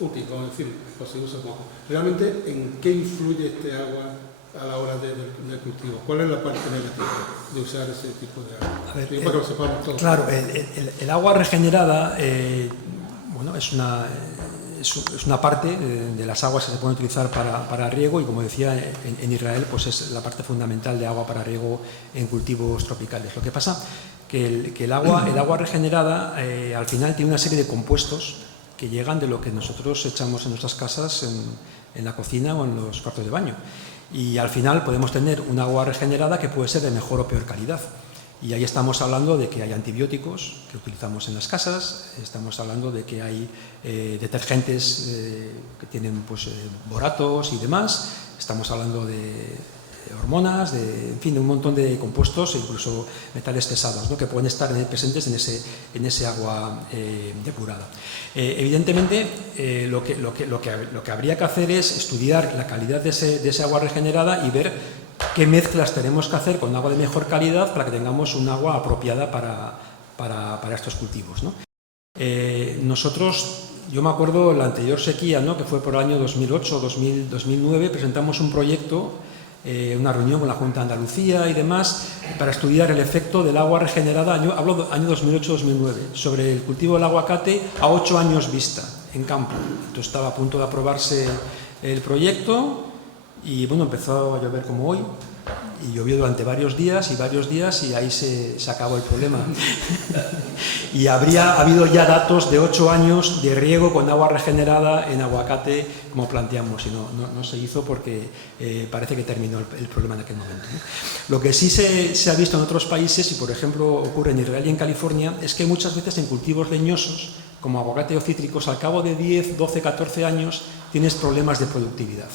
útil, como decir, pues se usa poco. Realmente, ¿en qué influye este agua a la hora del cultivo? ¿Cuál es la parte negativa de usar ese tipo de agua? A ver, para que lo sepamos todos. Claro, el agua regenerada, bueno, es una parte de las aguas que se pueden utilizar para riego y, como decía, en Israel pues es la parte fundamental de agua para riego en cultivos tropicales. Lo que pasa que el agua regenerada al final tiene una serie de compuestos que llegan de lo que nosotros echamos en nuestras casas en la cocina o en los cuartos de baño. Y al final podemos tener un agua regenerada que puede ser de mejor o peor calidad. Y ahí estamos hablando de que hay antibióticos que utilizamos en las casas, estamos hablando de que hay detergentes que tienen pues, boratos y demás, estamos hablando de hormonas, en fin, de un montón de compuestos e incluso metales pesados, ¿no?, que pueden estar presentes en ese agua depurada. Evidentemente, lo que habría que hacer es estudiar la calidad de ese agua regenerada y ver qué mezclas tenemos que hacer con agua de mejor calidad para que tengamos un agua apropiada para estos cultivos, ¿no? Nosotros, yo me acuerdo la anterior sequía, ¿no?, que fue por el año 2008-2009, presentamos un proyecto, una reunión con la Junta de Andalucía y demás, para estudiar el efecto del agua regenerada, hablo del año 2008-2009, sobre el cultivo del aguacate a 8 años vista, en campo. Entonces estaba a punto de aprobarse el proyecto. Y bueno, empezó a llover como hoy, y llovió durante varios días y ahí se acabó el problema. Y habría habido ya datos de 8 años de riego con agua regenerada en aguacate, como planteamos, y no se hizo porque parece que terminó el problema en aquel momento, ¿no? Lo que sí se ha visto en otros países, y por ejemplo ocurre en Israel y en California, es que muchas veces en cultivos leñosos, como aguacate o cítricos, al cabo de 10, 12, 14 años tienes problemas de productividad.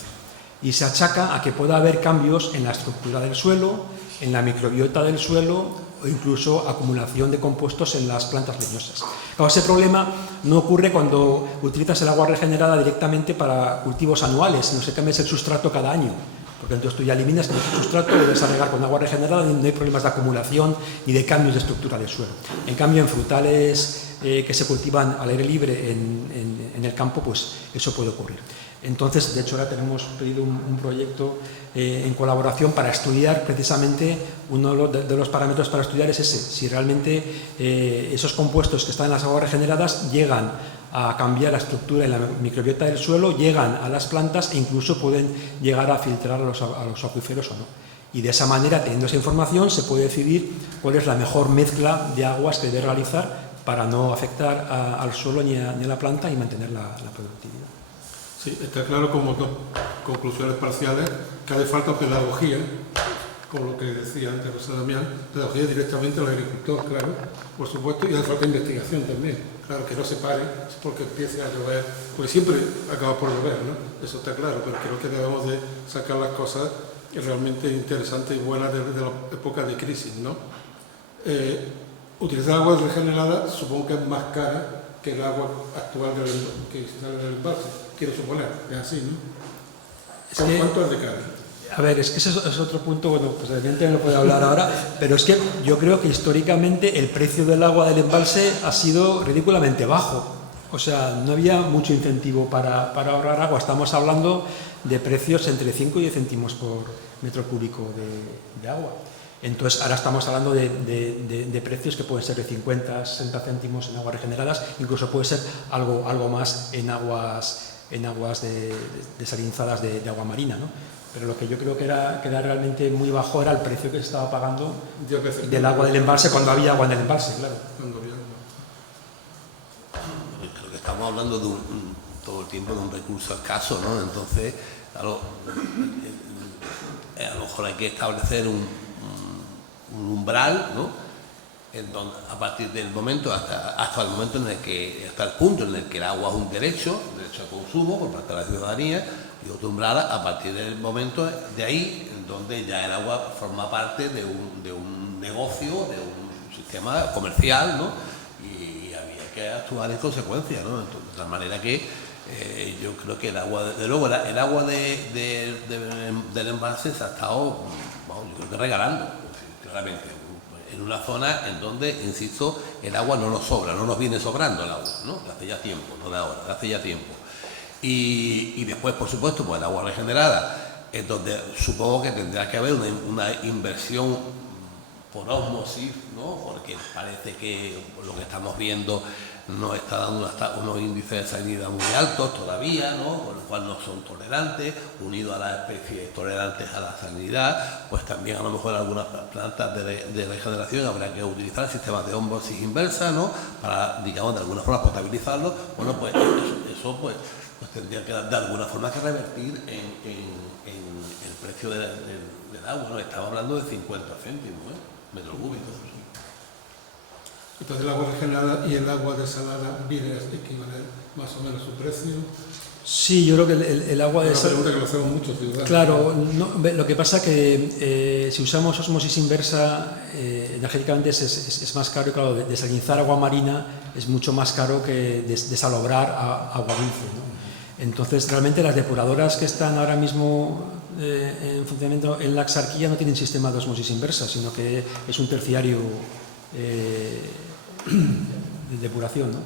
Y se achaca a que pueda haber cambios en la estructura del suelo, en la microbiota del suelo o incluso acumulación de compuestos en las plantas leñosas. Claro, ese problema no ocurre cuando utilizas el agua regenerada directamente para cultivos anuales, no se cambias el sustrato cada año, porque entonces tú ya eliminas el sustrato, debes regar con agua regenerada y no hay problemas de acumulación ni de cambios de estructura del suelo. En cambio, en frutales que se cultivan al aire libre en el campo, pues eso puede ocurrir. Entonces, de hecho, ahora tenemos pedido un proyecto en colaboración para estudiar precisamente, uno de los parámetros para estudiar es ese, si realmente esos compuestos que están en las aguas regeneradas llegan a cambiar la estructura en la microbiota del suelo, llegan a las plantas e incluso pueden llegar a filtrar a los acuíferos o no. Y de esa manera, teniendo esa información, se puede decidir cuál es la mejor mezcla de aguas que debe realizar para no afectar al suelo ni a la planta y mantener la productividad. Sí, está claro como conclusiones parciales que hace falta pedagogía, como lo que decía antes José Damián, pedagogía directamente al agricultor, claro, por supuesto, y hace falta investigación también, claro, que no se pare porque empiece a llover, pues siempre acaba por llover, ¿no? Eso está claro, pero creo que debemos de sacar las cosas realmente interesantes y buenas de la época de crisis, ¿no? Utilizar agua regenerada supongo que es más cara que el agua actual que sale del embalse, quiero suponer, es así, ¿no? ¿Cuánto es de cara? A ver, es que ese es otro punto, bueno, pues evidentemente no puedo hablar ahora, pero es que yo creo que históricamente el precio del agua del embalse ha sido ridículamente bajo. O sea, no había mucho incentivo para ahorrar agua. Estamos hablando de precios entre 5 y 10 céntimos por metro cúbico de agua. Entonces, ahora estamos hablando de precios que pueden ser de 50, 60 céntimos en aguas regeneradas, incluso puede ser algo más en aguas desalinizadas de agua marina, ¿no? Pero lo que yo creo que era realmente muy bajo era el precio que se estaba pagando del agua del embalse cuando había agua en el embalse, claro. Creo que estamos hablando todo el tiempo de un recurso escaso, ¿no? Entonces, claro, a lo mejor hay que establecer un umbral, ¿no? A partir del momento hasta el momento hasta el punto en el que el agua es un derecho de consumo por parte de la ciudadanía, y otro umbral a partir del momento de ahí en donde ya el agua forma parte de un negocio, de un sistema comercial, ¿no? Y había que actuar en consecuencia, ¿no? Entonces, de tal manera que yo creo que el agua, desde luego, el agua del embalse se ha estado, bueno, yo creo que regalando, claramente, en una zona en donde, insisto, el agua no nos sobra, no nos viene sobrando el agua, ¿no? De hace ya tiempo, no de ahora, de hace ya tiempo. Y después, por supuesto, pues el agua regenerada, es donde supongo que tendrá que haber una inversión por ósmosis, ¿no? Porque parece que lo que estamos viendo nos está dando unos índices de salinidad muy altos todavía, ¿no? Con lo cual no son tolerantes, unido a las especies tolerantes a la salinidad, pues también a lo mejor algunas plantas de regeneración habrá que utilizar sistemas de ósmosis inversa, ¿no? Para, digamos, de alguna forma potabilizarlo. Bueno, pues eso pues tendría que de alguna forma que revertir en el precio del agua, ¿no? Estamos hablando de 50 céntimos, metro cúbico. Entonces el agua regenerada y el agua desalada viene a equivaler más o menos su precio. Sí, yo creo que el agua desalada... Es una pregunta que lo hacemos muchos ciudadanos. Claro, lo que pasa es que si usamos osmosis inversa, energéticamente es más caro, y claro, desalinizar agua marina es mucho más caro que desalobrar agua dulce, ¿no? Entonces, realmente las depuradoras que están ahora mismo en funcionamiento en la Axarquía no tienen sistema de osmosis inversa, sino que es un terciario de depuración, ¿no?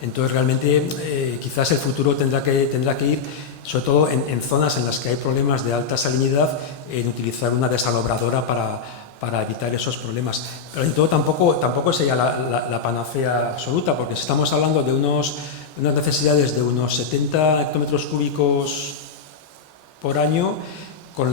Entonces, realmente, quizás el futuro tendrá que ir, sobre todo en zonas en las que hay problemas de alta salinidad, en utilizar una desalobradora para evitar esos problemas. Pero en todo tampoco sería la panacea absoluta, porque si estamos hablando de unas necesidades de unos 70 hectómetros cúbicos por año, con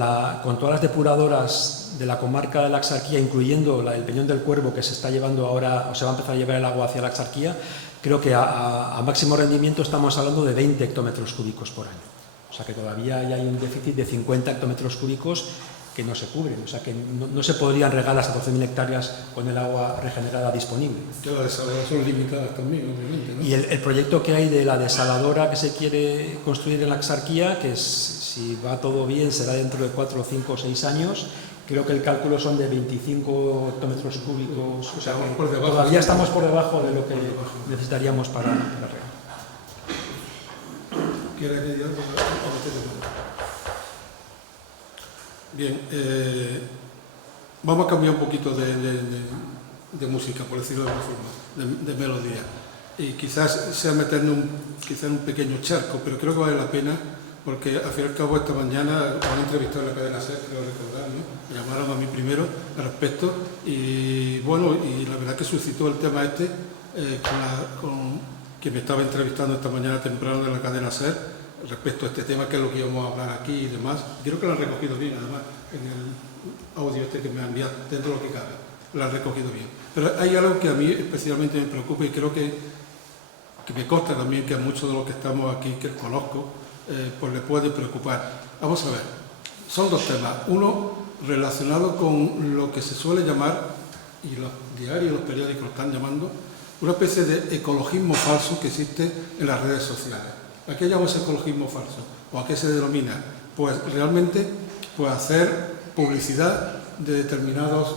todas las depuradoras de la comarca de la Axarquía, incluyendo el Peñón del Cuervo, que se está llevando ahora, o se va a empezar a llevar el agua hacia la Axarquía, creo que a máximo rendimiento estamos hablando de 20 hectómetros cúbicos por año. O sea que todavía hay un déficit de 50 hectómetros cúbicos que no se cubren, o sea que no se podrían regar las 14.000 hectáreas con el agua regenerada disponible. Que las desaladoras son limitadas también, obviamente, ¿no? Y el proyecto que hay de la desaladora que se quiere construir en la Axarquía, que si va todo bien será dentro de 4, 5 o 6 años, creo que el cálculo son de 25 hectómetros cúbicos, o sea que por debajo, todavía estamos por debajo de lo que necesitaríamos para regar. ¿Quiere añadir algo? Bien, vamos a cambiar un poquito de música, por decirlo de alguna forma, de melodía. Y quizás sea meternos en un pequeño charco, pero creo que vale la pena, porque al fin y al cabo esta mañana me han entrevistado en la cadena SER, creo recordar, ¿no? Me llamaron a mí primero al respecto, y bueno, y la verdad que suscitó el tema con quien me estaba entrevistando esta mañana temprano de la cadena SER, respecto a este tema, que es lo que íbamos a hablar aquí y demás. Creo que lo han recogido bien, además, en el audio que me han enviado, dentro de lo que cabe, lo han recogido bien. Pero hay algo que a mí especialmente me preocupa y creo que me consta también que a muchos de los que estamos aquí, que conozco, pues les puede preocupar. Vamos a ver, son dos temas. Uno, relacionado con lo que se suele llamar, y los diarios y los periódicos lo están llamando, una especie de ecologismo falso que existe en las redes sociales. ¿A qué llamamos ecologismo falso? ¿O a qué se denomina? Pues realmente hacer publicidad de determinados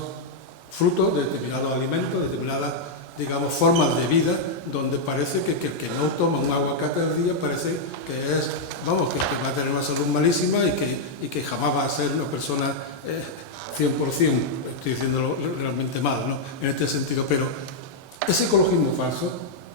frutos, de determinados alimentos, de determinadas, digamos, formas de vida, donde parece que el que no toma un aguacate al día parece que es, vamos, que va a tener una salud malísima y que jamás va a ser una persona 100%, estoy diciéndolo realmente mal, ¿no? En este sentido, pero ese ecologismo falso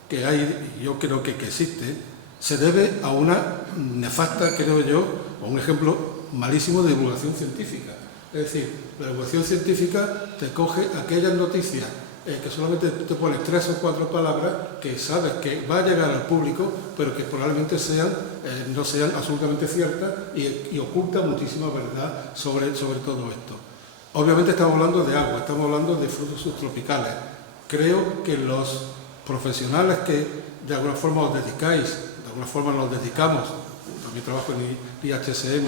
que hay, yo creo que existe, se debe a una nefasta, creo yo, o un ejemplo malísimo de divulgación científica. Es decir, la divulgación científica te coge aquellas noticias que solamente te pone 3 o 4 palabras que sabes que va a llegar al público, pero que probablemente no sean absolutamente ciertas y ocultan muchísima verdad sobre todo esto. Obviamente estamos hablando de agua, estamos hablando de frutos subtropicales. Creo que los profesionales que de alguna forma os dedicáis, de alguna forma nos dedicamos, también trabajo en IHSM,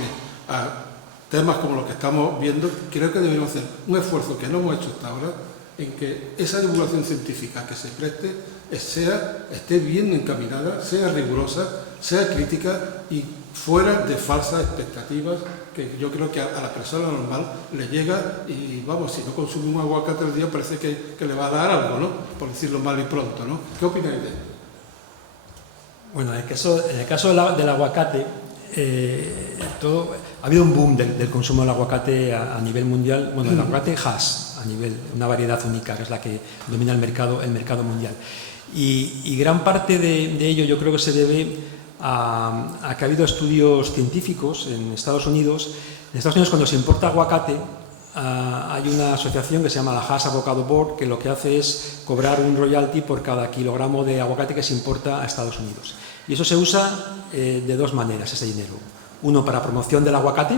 a temas como los que estamos viendo, creo que deberíamos hacer un esfuerzo que no hemos hecho hasta ahora en que esa divulgación científica que se preste esté bien encaminada, sea rigurosa, sea crítica y fuera de falsas expectativas que yo creo que a la persona normal le llega y, vamos, si no consume un aguacate al día parece que le va a dar algo, ¿no? Por decirlo mal y pronto, ¿no? ¿Qué opináis de esto? Bueno, en el caso del aguacate, ha habido un boom del consumo del aguacate a nivel mundial. Bueno, el aguacate Hass, a nivel, una variedad única, que es la que domina el mercado mundial. Y gran parte de ello yo creo que se debe a que ha habido estudios científicos en Estados Unidos. En Estados Unidos, cuando se importa aguacate, hay una asociación que se llama la Hass Avocado Board, que lo que hace es cobrar un royalty por cada kilogramo de aguacate que se importa a Estados Unidos. Y eso se usa de dos maneras, ese dinero. Uno para promoción del aguacate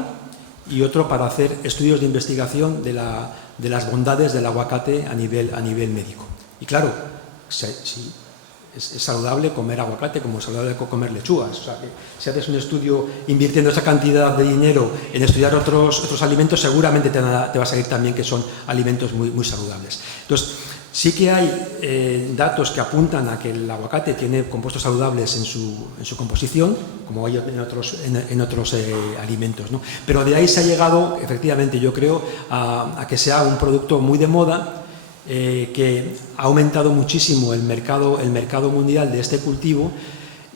y otro para hacer estudios de investigación de las bondades del aguacate a nivel médico. Y claro, es saludable comer aguacate como es saludable comer lechugas. O sea, que si haces un estudio invirtiendo esa cantidad de dinero en estudiar otros alimentos, seguramente te va a salir también que son alimentos muy, muy saludables. Entonces, sí que hay datos que apuntan a que el aguacate tiene compuestos saludables en su composición, como hay en otros alimentos, ¿no? Pero de ahí se ha llegado, efectivamente, yo creo, a que sea un producto muy de moda, que ha aumentado muchísimo el mercado mundial de este cultivo,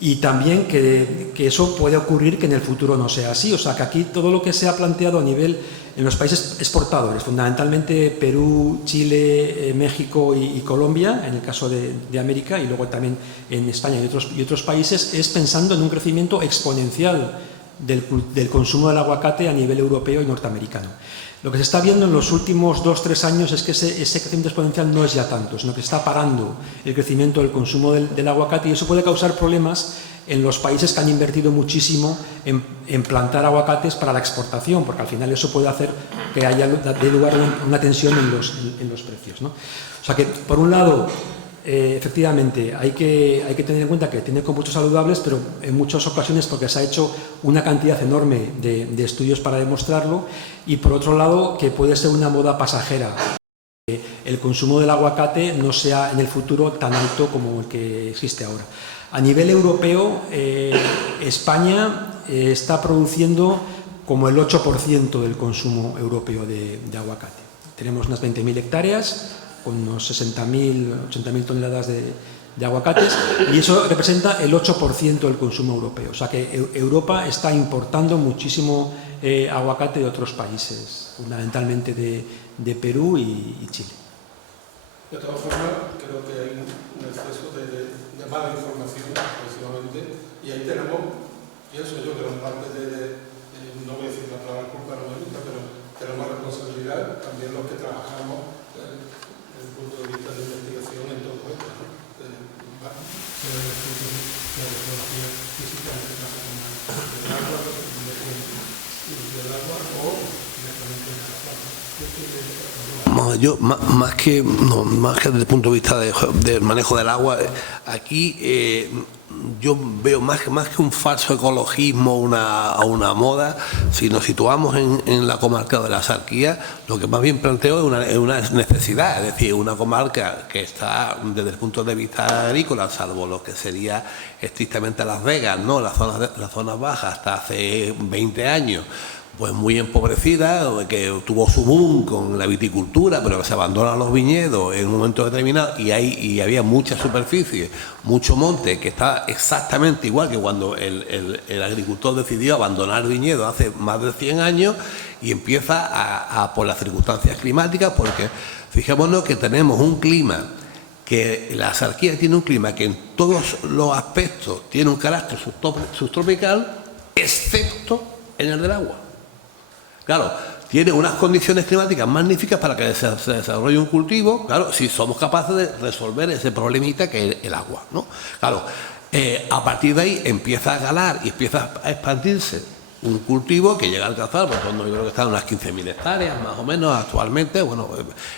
y también que eso puede ocurrir que en el futuro no sea así. O sea, que aquí todo lo que se ha planteado en los países exportadores, fundamentalmente Perú, Chile, México y Colombia, en el caso de América, y luego también en España y otros países, es pensando en un crecimiento exponencial del consumo del aguacate a nivel europeo y norteamericano. Lo que se está viendo en los últimos 2-3 años es que ese crecimiento exponencial no es ya tanto, sino que está parando el crecimiento del consumo del aguacate, y eso puede causar problemas en los países que han invertido muchísimo en plantar aguacates para la exportación, porque al final eso puede hacer que dé lugar a una tensión en los precios, ¿no? O sea que, por un lado, efectivamente, hay que tener en cuenta que tiene compuestos saludables, pero en muchas ocasiones porque se ha hecho una cantidad enorme de estudios para demostrarlo, y por otro lado, que puede ser una moda pasajera. El consumo del aguacate no sea en el futuro tan alto como el que existe ahora. A nivel europeo, España está produciendo como el 8% del consumo europeo de aguacate. Tenemos unas 20.000 hectáreas con unos 60.000, 80.000 toneladas de aguacates, y eso representa el 8% del consumo europeo. O sea que Europa está importando muchísimo aguacate de otros países, fundamentalmente de Perú y Chile. De todas formas, creo que hay un exceso de mala información, precisamente, y ahí tenemos, pienso yo, que en parte no voy a decir la palabra culpa, no me gusta, pero tenemos responsabilidad también los que trabajamos desde el punto de vista de investigación en todo esto, ¿no? Desde el punto de la tecnología física, en este caso del agua, del agua o directamente de la planta. Yo, más que desde el punto de vista del manejo del agua, aquí yo veo más que un falso ecologismo o una moda. Si nos situamos en la comarca de la Axarquía, lo que más bien planteo es una necesidad, es decir, una comarca que está desde el punto de vista agrícola, salvo lo que sería estrictamente Las Vegas, ¿no? Las zonas bajas, hasta hace 20 años, pues muy empobrecida, que tuvo su boom con la viticultura, pero que se abandonan los viñedos en un momento determinado, y había mucha superficie, mucho monte, que está exactamente igual que cuando el agricultor decidió abandonar el viñedo hace más de 100 años, y empieza por las circunstancias climáticas, porque fijémonos que tenemos un clima, que la Axarquía tiene un clima que en todos los aspectos tiene un carácter subtropical, excepto en el del agua. Claro, tiene unas condiciones climáticas magníficas para que se desarrolle un cultivo, claro, si somos capaces de resolver ese problemita que es el agua, ¿no? Claro, a partir de ahí empieza a galar y empieza a expandirse un cultivo que llega a alcanzar, pues yo creo que están unas 15.000 hectáreas más o menos actualmente. Bueno,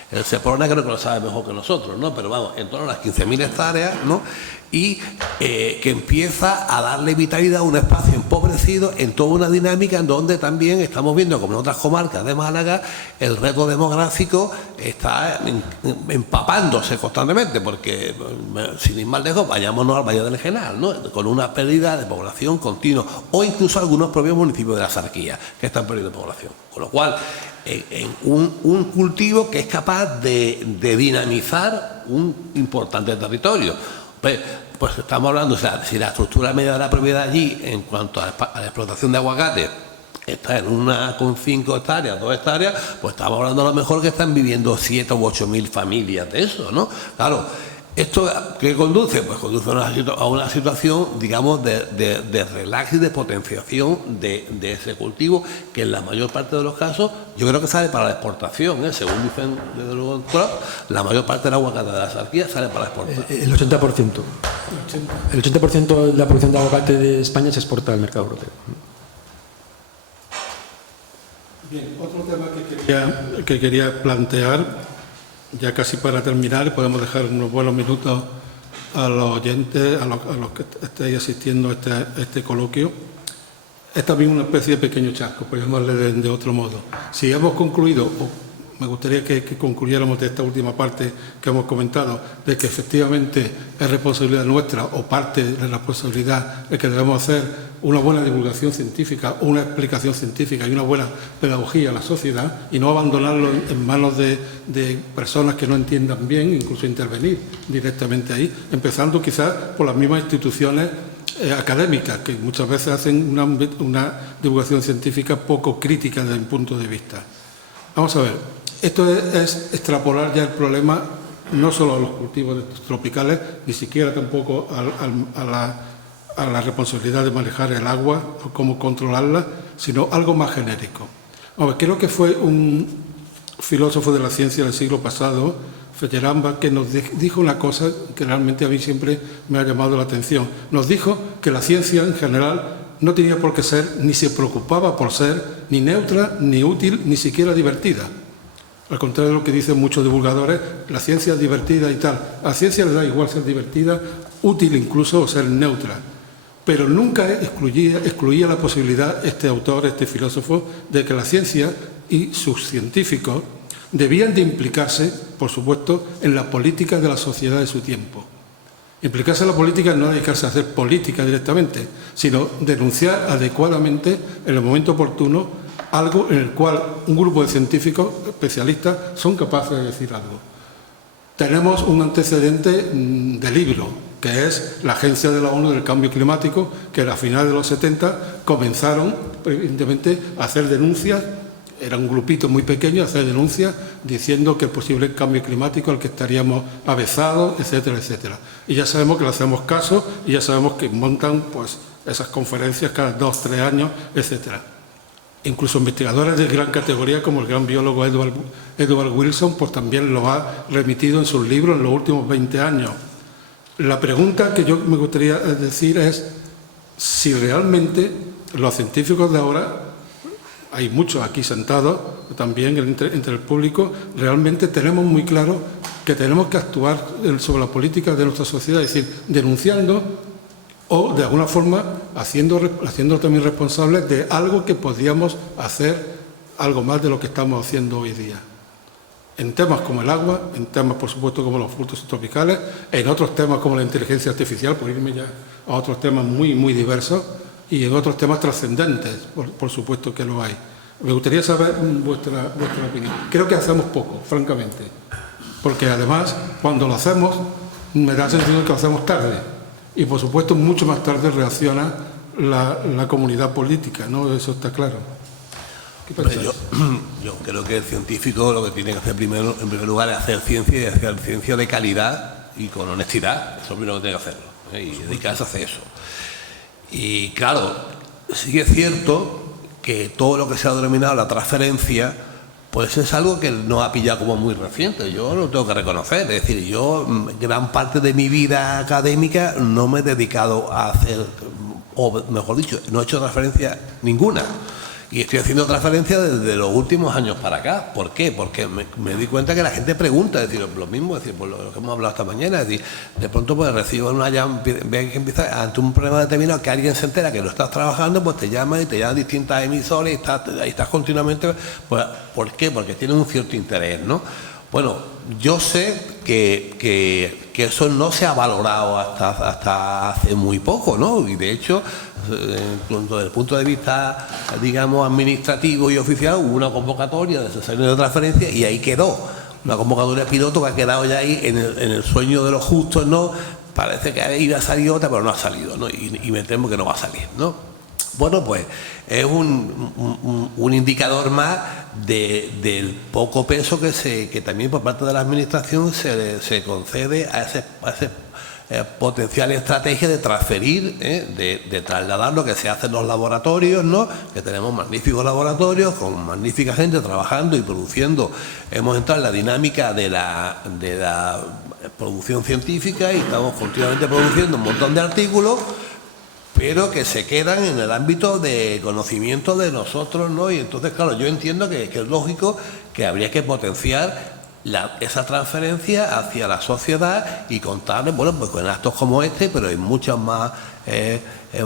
el Seprona creo que lo sabe mejor que nosotros, ¿no? Pero vamos, en torno a las 15.000 hectáreas, ¿no? Y que empieza a darle vitalidad a un espacio empobrecido en toda una dinámica en donde también estamos viendo, como en otras comarcas de Málaga, el reto demográfico está empapándose constantemente, porque sin ir más lejos, vayámonos al Valle del Genal, ¿no? Con una pérdida de población continua, o incluso algunos propios municipios de la Axarquía que están perdiendo población, con lo cual en un cultivo que es capaz de dinamizar un importante territorio. Pues estamos hablando, o sea, si la estructura media de la propiedad allí, en cuanto a la explotación de aguacate, está en 1,5 hectáreas, 2 hectáreas, pues estamos hablando a lo mejor que están viviendo 7 u 8.000 familias de eso, ¿no? Claro, ¿esto qué conduce? Pues conduce a una situación, digamos, de relax y de potenciación de ese cultivo, que en la mayor parte de los casos yo creo que sale para la exportación, ¿eh? Según dicen desde luego en CROP, la mayor parte del aguacate de la Axarquía sale para la exportación. El 80%. El 80% de la producción de aguacate de España se exporta al mercado europeo. Bien, otro tema que quería plantear, ya casi para terminar, podemos dejar unos buenos minutos a los oyentes, a los que estéis asistiendo a este coloquio. Es también una especie de pequeño chasco, por llamarle de otro modo. Si hemos concluido, o me gustaría que concluyéramos de esta última parte que hemos comentado, de que efectivamente es responsabilidad nuestra o parte de la responsabilidad el que debemos hacer una buena divulgación científica, una explicación científica y una buena pedagogía a la sociedad, y no abandonarlo en manos de personas que no entiendan bien, incluso intervenir directamente ahí, empezando quizás por las mismas instituciones académicas, que muchas veces hacen una divulgación científica poco crítica desde mi punto de vista. Vamos a ver, esto es extrapolar ya el problema no solo a los cultivos tropicales, ni siquiera tampoco a la responsabilidad de manejar el agua o cómo controlarla, sino algo más genérico. Creo que fue un filósofo de la ciencia del siglo pasado, Feyerabend, que nos dijo una cosa que realmente a mí siempre me ha llamado la atención. Nos dijo que la ciencia en general no tenía por qué ser, ni se preocupaba por ser, ni neutra, ni útil, ni siquiera divertida. Al contrario de lo que dicen muchos divulgadores, la ciencia es divertida y tal. A la ciencia le da igual ser divertida, útil incluso, o ser neutra. Pero nunca excluía la posibilidad, este autor, este filósofo, de que la ciencia y sus científicos debían de implicarse, por supuesto, en la política de la sociedad de su tiempo. Implicarse en la política no es dedicarse a hacer política directamente, sino denunciar adecuadamente, en el momento oportuno, algo en el cual un grupo de científicos especialistas son capaces de decir algo. Tenemos un antecedente de libro, que es la Agencia de la ONU del Cambio Climático, que a finales de los 70 comenzaron, evidentemente, a hacer denuncias. Era un grupito muy pequeño, a hacer denuncias diciendo que el posible cambio climático al que estaríamos avezados, etcétera, etcétera. Y ya sabemos que le hacemos caso y ya sabemos que montan pues esas conferencias cada 2 o 3 años, etcétera. Incluso investigadores de gran categoría como el gran biólogo Edward Wilson pues también lo ha remitido en sus libros en los últimos 20 años. La pregunta que yo me gustaría decir es si realmente los científicos de ahora, hay muchos aquí sentados, también entre el público, realmente tenemos muy claro que tenemos que actuar sobre la política de nuestra sociedad, es decir, denunciando o de alguna forma haciendo también responsables de algo que podríamos hacer algo más de lo que estamos haciendo hoy día. En temas como el agua, en temas por supuesto como los frutos tropicales, en otros temas como la inteligencia artificial, por irme ya a otros temas muy, muy diversos, y en otros temas trascendentes, por supuesto que lo hay. Me gustaría saber vuestra opinión. Creo que hacemos poco, francamente, porque además cuando lo hacemos me da la sensación de que lo hacemos tarde y por supuesto mucho más tarde reacciona la comunidad política, ¿no? Eso está claro. ¿Qué pensáis? Yo creo que el científico lo que tiene que hacer primero, en primer lugar, es hacer ciencia y hacer ciencia de calidad y con honestidad. Eso es lo primero que tiene que hacerlo, y dedicarse a hacer eso. Y claro, sí es cierto que todo lo que se ha denominado la transferencia, pues es algo que nos ha pillado como muy reciente. Yo lo tengo que reconocer. Es decir, yo gran parte de mi vida académica no me he dedicado a hacer, o mejor dicho, no he hecho transferencia ninguna. Y estoy haciendo transferencias desde los últimos años para acá. ¿Por qué? Porque me di cuenta que la gente pregunta, es decir, lo mismo, es decir, por lo que hemos hablado esta mañana, es decir, de pronto pues recibo una llamada, ve que empieza ante un problema determinado que alguien se entera que lo estás trabajando, pues te llama y te llaman distintas emisoras y estás continuamente, pues, ¿por qué? Porque tiene un cierto interés, ¿no? Bueno, yo sé que eso no se ha valorado hasta hace muy poco, ¿no? Y de hecho, desde el punto de vista, digamos, administrativo y oficial, hubo una convocatoria de cesario de transferencia y ahí quedó. Una convocatoria piloto que ha quedado ya ahí en el sueño de los justos, ¿no? Parece que iba a salir otra, pero no ha salido, ¿no? Y me temo que no va a salir, ¿no? Bueno, pues es un indicador más del poco peso que también por parte de la Administración se concede a ese potencial estrategia de transferir, de trasladar lo que se hace en los laboratorios, ¿no? Que tenemos magníficos laboratorios con magnífica gente trabajando y produciendo. Hemos entrado en la dinámica de la producción científica y estamos continuamente produciendo un montón de artículos, pero que se quedan en el ámbito de conocimiento de nosotros, ¿no? Y entonces, claro, yo entiendo que es lógico que habría que potenciar esa transferencia hacia la sociedad y contarles, bueno, pues con actos como este, pero hay muchas más,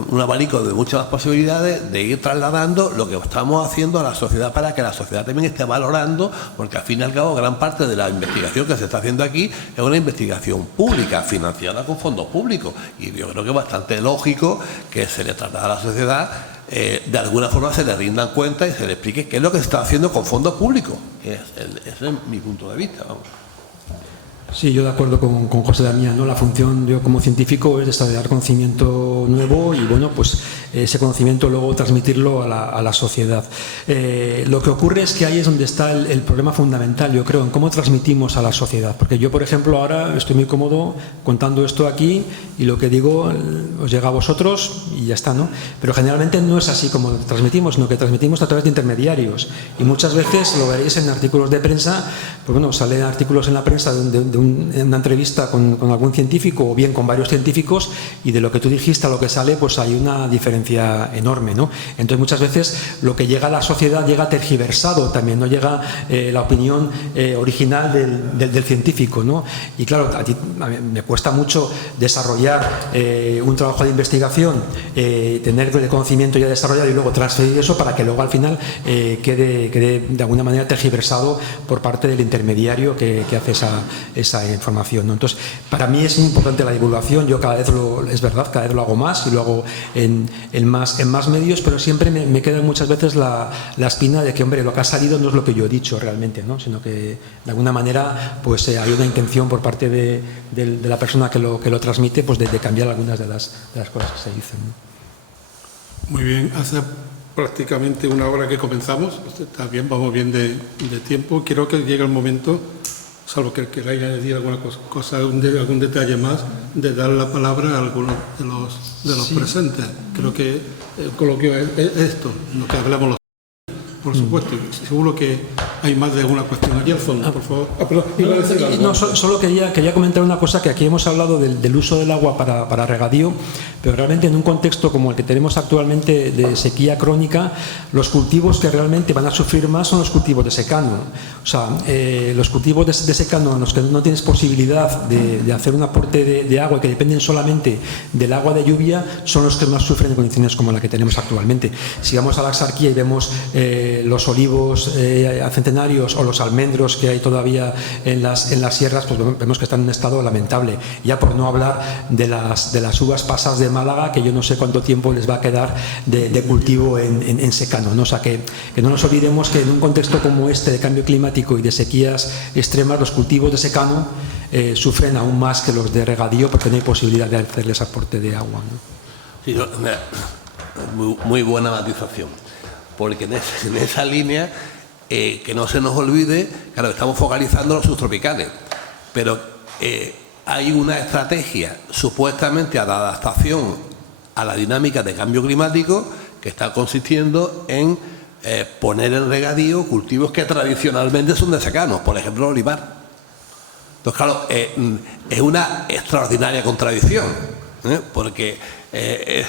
un abanico de muchas más posibilidades de ir trasladando lo que estamos haciendo a la sociedad para que la sociedad también esté valorando, porque al fin y al cabo gran parte de la investigación que se está haciendo aquí es una investigación pública, financiada con fondos públicos, y yo creo que es bastante lógico que se le traslade a la sociedad, de alguna forma se le rindan cuenta y se le explique qué es lo que se está haciendo con fondos públicos. Ese es mi punto de vista, vamos. Sí, yo de acuerdo con José Damián, ¿no? La función yo como científico es desarrollar conocimiento nuevo y bueno, pues ese conocimiento luego transmitirlo a la sociedad. Lo que ocurre es que ahí es donde está el problema fundamental, yo creo, en cómo transmitimos a la sociedad. Porque yo, por ejemplo, ahora estoy muy cómodo contando esto aquí y lo que digo os llega a vosotros y ya está, ¿no? Pero generalmente no es así como transmitimos, sino que transmitimos a través de intermediarios. Y muchas veces lo veréis en artículos de prensa, pues bueno, salen artículos en la prensa en una entrevista con algún científico o bien con varios científicos y de lo que tú dijiste a lo que sale pues hay una diferencia enorme, ¿no? Entonces muchas veces lo que llega a la sociedad llega tergiversado también, no llega la opinión original del científico, ¿no? Y claro, a mí me cuesta mucho desarrollar un trabajo de investigación, tener el conocimiento ya desarrollado y luego transferir eso para que luego al final quede de alguna manera tergiversado por parte del intermediario que hace esa información, ¿no? Entonces, para mí es muy importante la divulgación. Yo cada vez es verdad, cada vez lo hago más y lo hago en más medios, pero siempre me queda muchas veces la espina de que, hombre, lo que ha salido no es lo que yo he dicho realmente, ¿no? Sino que de alguna manera pues hay una intención por parte de la persona que lo transmite pues de cambiar algunas de las cosas que se dicen, ¿no? Muy bien, hace prácticamente una hora que comenzamos, también vamos bien de tiempo. Quiero que llegue el momento, salvo que queráis añadir alguna cosa, algún detalle más, de dar la palabra a algunos de los presentes. Creo que el coloquio es esto, lo que hablamos los. Por supuesto, seguro que hay más de alguna cuestión. Aquí al fondo, por favor. No, solo quería comentar una cosa, que aquí hemos hablado del uso del agua para regadío, pero realmente en un contexto como el que tenemos actualmente de sequía crónica, los cultivos que realmente van a sufrir más son los cultivos de secano. O sea, los cultivos de secano en los que no tienes posibilidad de hacer un aporte de agua y que dependen solamente del agua de lluvia, son los que más sufren en condiciones como la que tenemos actualmente. Si vamos a la Axarquía y vemos los olivos centenarios o los almendros que hay todavía en las sierras, pues vemos que están en un estado lamentable. Ya por no hablar de las uvas pasas de Málaga, que yo no sé cuánto tiempo les va a quedar de cultivo en secano, ¿no? O sea, que no nos olvidemos que en un contexto como este de cambio climático y de sequías extremas, los cultivos de secano sufren aún más que los de regadío porque no hay posibilidad de hacerles aporte de agua, ¿no? Sí, muy buena matización. Porque en esa línea, que no se nos olvide, claro, estamos focalizando los subtropicales, pero hay una estrategia supuestamente de adaptación a la dinámica de cambio climático que está consistiendo en poner en regadío cultivos que tradicionalmente son de secano, por ejemplo el olivar. Entonces, claro, es una extraordinaria contradicción, porque se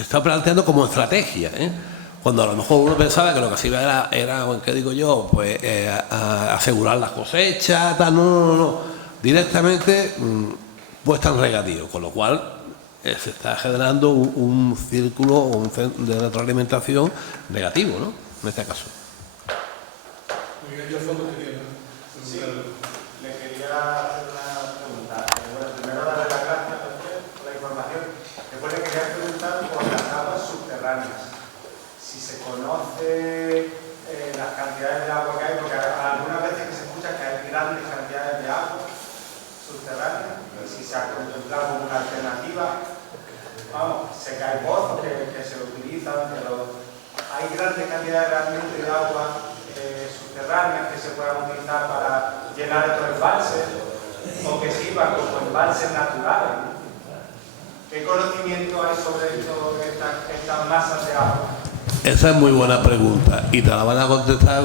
está planteando como estrategia, cuando a lo mejor uno pensaba que lo que se iba era ¿qué digo yo? Pues asegurar las cosechas, tal. No. Directamente puesta en regadío, con lo cual se está generando un círculo de retroalimentación negativo, ¿no? En este caso. Sí, le quería hacer una pregunta. Bueno, primero darle las gracias por la información. Después le quería preguntar por las aguas subterráneas. Si se conoce las cantidades de agua que hay, porque algunas veces que se escucha que hay grandes cantidades de agua subterránea, y si se ha contemplado como una alternativa, vamos, sé que hay pozos que se utilizan, pero hay grandes cantidades realmente de agua subterráneas que se puedan utilizar para llenar estos embalses o que sirvan como embalses naturales. ¿Qué conocimiento hay sobre estas masas de agua? Esa es muy buena pregunta y te la van a contestar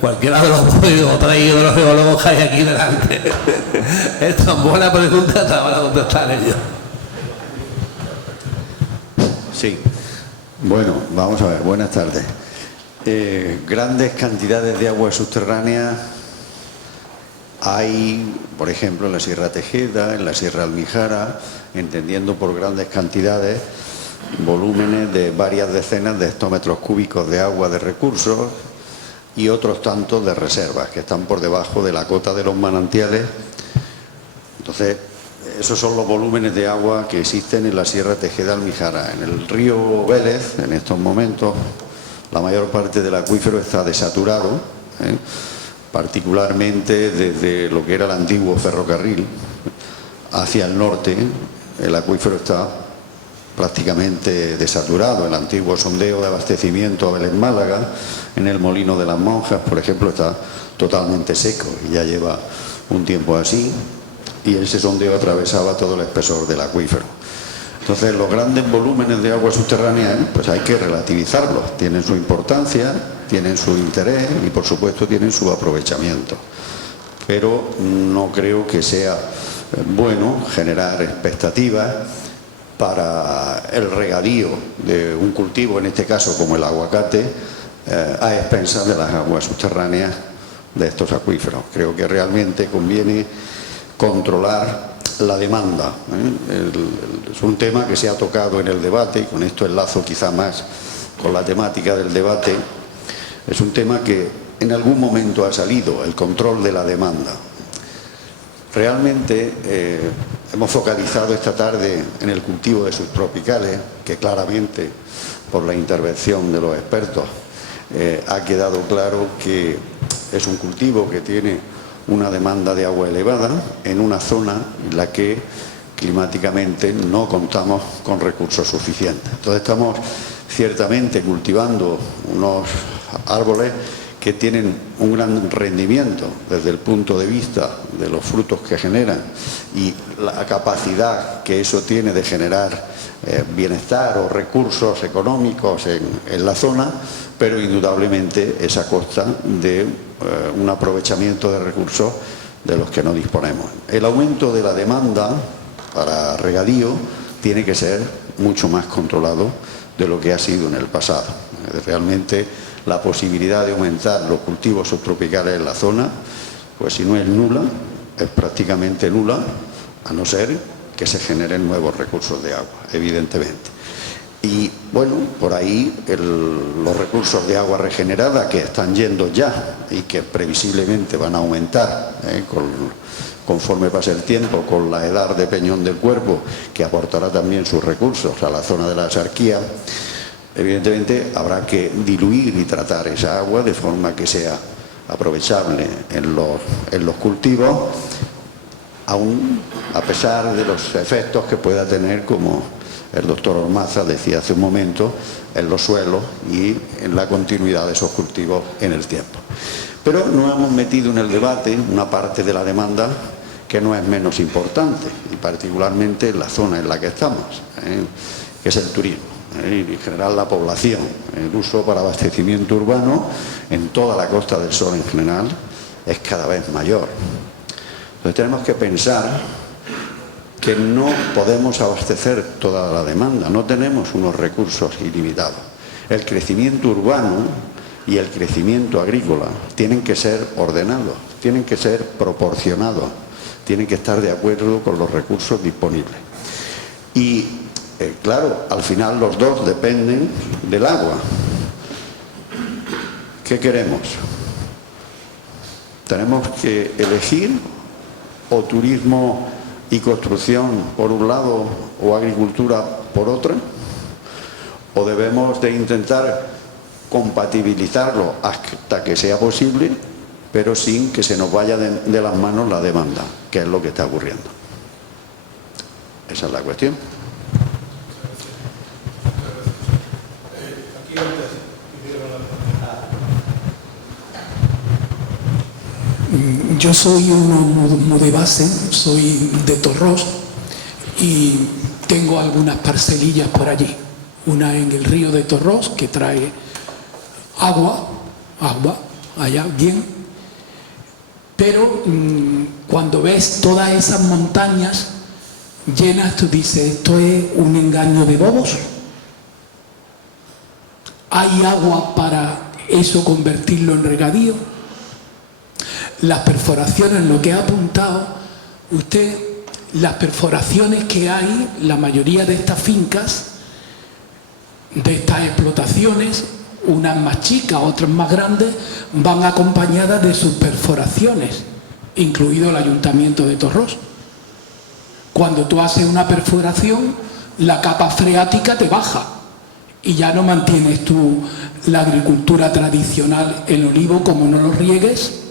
cualquiera de los traídos de los geólogos que hay aquí delante. Esta es buena pregunta, te la van a contestar ellos. Sí, bueno, vamos a ver, buenas tardes. Grandes cantidades de agua subterránea hay, por ejemplo, en la Sierra Tejeda, en la Sierra Almijara, entendiendo por grandes cantidades volúmenes de varias decenas de hectómetros cúbicos de agua de recursos y otros tantos de reservas que están por debajo de la cota de los manantiales. Entonces, esos son los volúmenes de agua que existen en la Sierra Tejeda Almijara. En el río Vélez, en estos momentos, la mayor parte del acuífero está desaturado, particularmente desde lo que era el antiguo ferrocarril hacia el norte. El acuífero está prácticamente desaturado. El antiguo sondeo de abastecimiento a Belén Málaga, en el Molino de las Monjas, por ejemplo, está totalmente seco y ya lleva un tiempo así, y ese sondeo atravesaba todo el espesor del acuífero. Entonces, los grandes volúmenes de agua subterránea, pues hay que relativizarlos. Tienen su importancia, tienen su interés y, por supuesto, tienen su aprovechamiento. Pero no creo que sea bueno generar expectativas para el regadío de un cultivo, en este caso como el aguacate, a expensas de las aguas subterráneas de estos acuíferos. Creo que realmente conviene controlar la demanda. Es un tema que se ha tocado en el debate, y con esto enlazo quizá más con la temática del debate. Es un tema que en algún momento ha salido, el control de la demanda. Realmente hemos focalizado esta tarde en el cultivo de subtropicales, que claramente, por la intervención de los expertos, ha quedado claro que es un cultivo que tiene una demanda de agua elevada en una zona en la que climáticamente no contamos con recursos suficientes. Entonces estamos ciertamente cultivando unos árboles que tienen un gran rendimiento desde el punto de vista de los frutos que generan y la capacidad que eso tiene de generar bienestar o recursos económicos en la zona, pero indudablemente es a costa de un aprovechamiento de recursos de los que no disponemos. El aumento de la demanda para regadío tiene que ser mucho más controlado de lo que ha sido en el pasado. Realmente la posibilidad de aumentar los cultivos subtropicales en la zona, pues si no es nula, es prácticamente nula, a no ser que se generen nuevos recursos de agua, evidentemente. Y bueno, por ahí los recursos de agua regenerada que están yendo ya y que previsiblemente van a aumentar conforme pase el tiempo, con la edad de Peñón del Cuerpo, que aportará también sus recursos a la zona de la Axarquía. Evidentemente habrá que diluir y tratar esa agua de forma que sea aprovechable en los cultivos, aún a pesar de los efectos que pueda tener, como el doctor Ormaza decía hace un momento, en los suelos y en la continuidad de esos cultivos en el tiempo. Pero nos hemos metido en el debate una parte de la demanda que no es menos importante, y particularmente en la zona en la que estamos, que es el turismo. Y en general la población, el uso para abastecimiento urbano en toda la Costa del Sol en general es cada vez mayor. Entonces tenemos que pensar que no podemos abastecer toda la demanda, no tenemos unos recursos ilimitados. El crecimiento urbano y el crecimiento agrícola tienen que ser ordenados, tienen que ser proporcionados, tienen que estar de acuerdo con los recursos disponibles. Y claro, al final los dos dependen del agua. ¿Qué queremos? Tenemos que elegir o turismo y construcción por un lado o agricultura por otra, o debemos de intentar compatibilizarlo hasta que sea posible, pero sin que se nos vaya de las manos la demanda, que es lo que está ocurriendo. Esa es la cuestión. Yo soy uno de base, soy de Torrós y tengo algunas parcelillas por allí. Una en el río de Torrós, que trae agua allá bien, pero cuando ves todas esas montañas llenas, tú dices, ¿esto es un engaño de bobos? ¿Hay agua para eso convertirlo en regadío? Las perforaciones, lo que ha apuntado usted, las perforaciones que hay, la mayoría de estas fincas, de estas explotaciones, unas más chicas, otras más grandes, van acompañadas de sus perforaciones, incluido el Ayuntamiento de Torrós. Cuando tú haces una perforación, la capa freática te baja y ya no mantienes tú la agricultura tradicional, el olivo, como no lo riegues,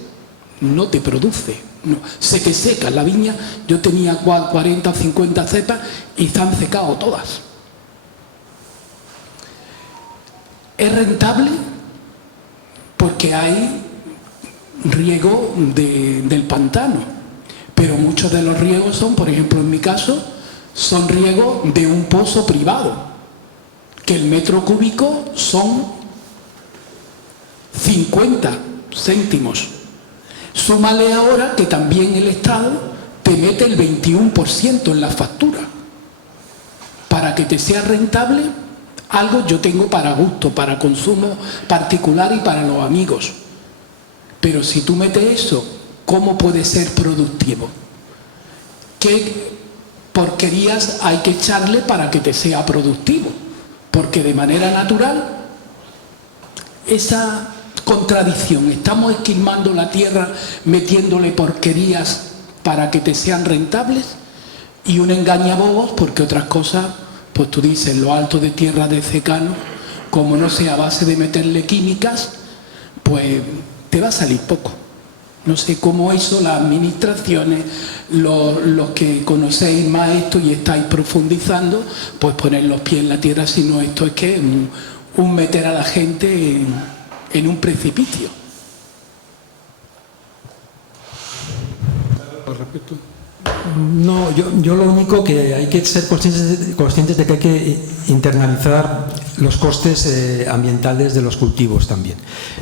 no te produce. No. Se te seca la viña. Yo tenía 40 o 50 cepas y se han secado todas. ¿Es rentable? Porque hay riego del pantano, pero muchos de los riegos son, por ejemplo en mi caso, son riegos de un pozo privado, que el metro cúbico son 50 céntimos. Súmale ahora que también el Estado te mete el 21% en la factura. Para que te sea rentable, algo yo tengo para gusto, para consumo particular y para los amigos. Pero si tú metes eso, ¿cómo puede ser productivo? ¿Qué porquerías hay que echarle para que te sea productivo? Porque de manera natural, esa contradicción, estamos esquilmando la tierra metiéndole porquerías para que te sean rentables, y un engañabobos porque otras cosas, pues tú dices, lo alto de tierra de secano, como no sea a base de meterle químicas, pues te va a salir poco. No sé cómo eso, las administraciones, los que conocéis más esto y estáis profundizando, pues poner los pies en la tierra, si no esto es que es un meter a la gente en un precipicio. No, yo lo único que hay que ser conscientes de que hay que internalizar los costes ambientales de los cultivos también.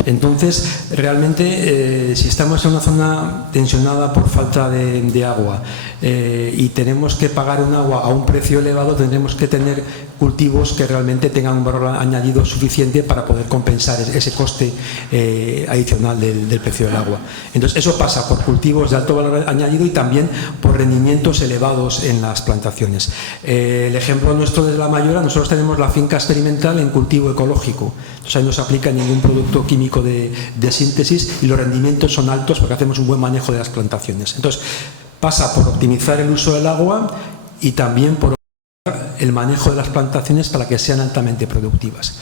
Entonces, realmente, si estamos en una zona tensionada por falta de agua y tenemos que pagar un agua a un precio elevado, tendremos que tener cultivos que realmente tengan un valor añadido suficiente para poder compensar ese coste adicional del precio del agua. Entonces, eso pasa por cultivos de alto valor añadido y también por rendimientos elevados en las plantaciones. El ejemplo nuestro desde La Mayora, nosotros tenemos la finca experimental en cultivo ecológico. Entonces, ahí no se aplica ningún producto químico de síntesis y los rendimientos son altos porque hacemos un buen manejo de las plantaciones. Entonces, pasa por optimizar el uso del agua y también por el manejo de las plantaciones para que sean altamente productivas.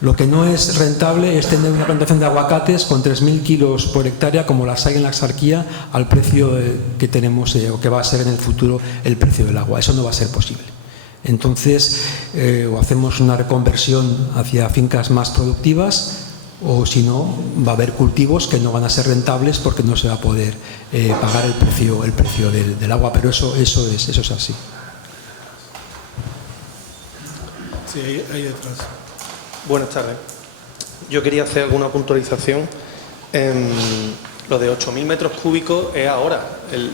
Lo que no es rentable es tener una plantación de aguacates con 3.000 kilos por hectárea, como las hay en la Axarquía, al precio que tenemos o que va a ser en el futuro el precio del agua. Eso no va a ser posible. Entonces, o hacemos una reconversión hacia fincas más productivas, o si no, va a haber cultivos que no van a ser rentables porque no se va a poder pagar el precio del agua. Pero eso es así. Sí, ahí detrás. Buenas tardes. Yo quería hacer alguna puntualización. Lo de 8.000 metros cúbicos es ahora.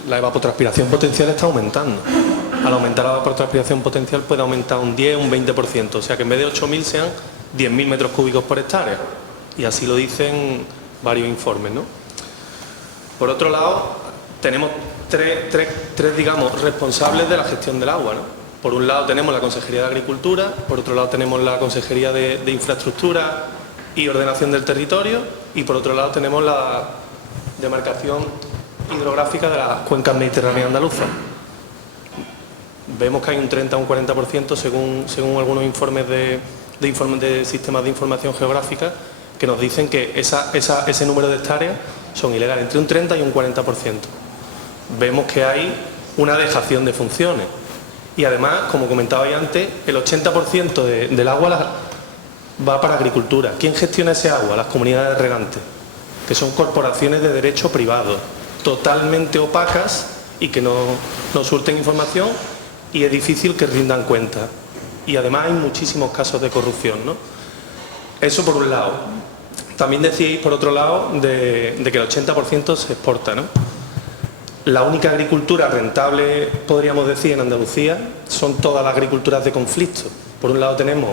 La evapotranspiración potencial está aumentando. Al aumentar la evapotranspiración potencial puede aumentar un 10, un 20%. O sea que en vez de 8.000 sean 10.000 metros cúbicos por hectárea. Y así lo dicen varios informes, ¿no? Por otro lado, tenemos tres digamos, responsables de la gestión del agua, ¿no? Por un lado tenemos la Consejería de Agricultura, por otro lado tenemos la Consejería de Infraestructura y Ordenación del Territorio y por otro lado tenemos la demarcación hidrográfica de las cuencas mediterráneas andaluzas. Vemos que hay un 30 o un 40% según algunos informes de sistemas de información geográfica que nos dicen que ese número de hectáreas son ilegales, entre un 30 y un 40%. Vemos que hay una dejación de funciones. Y además, como comentabais antes, el 80% del agua va para agricultura. ¿Quién gestiona ese agua? Las comunidades regantes, que son corporaciones de derecho privado, totalmente opacas y que no surten información y es difícil que rindan cuentas. Y además hay muchísimos casos de corrupción, ¿no? Eso por un lado. También decíais, por otro lado, de que el 80% se exporta, ¿no? La única agricultura rentable, podríamos decir, en Andalucía son todas las agriculturas de conflicto. Por un lado tenemos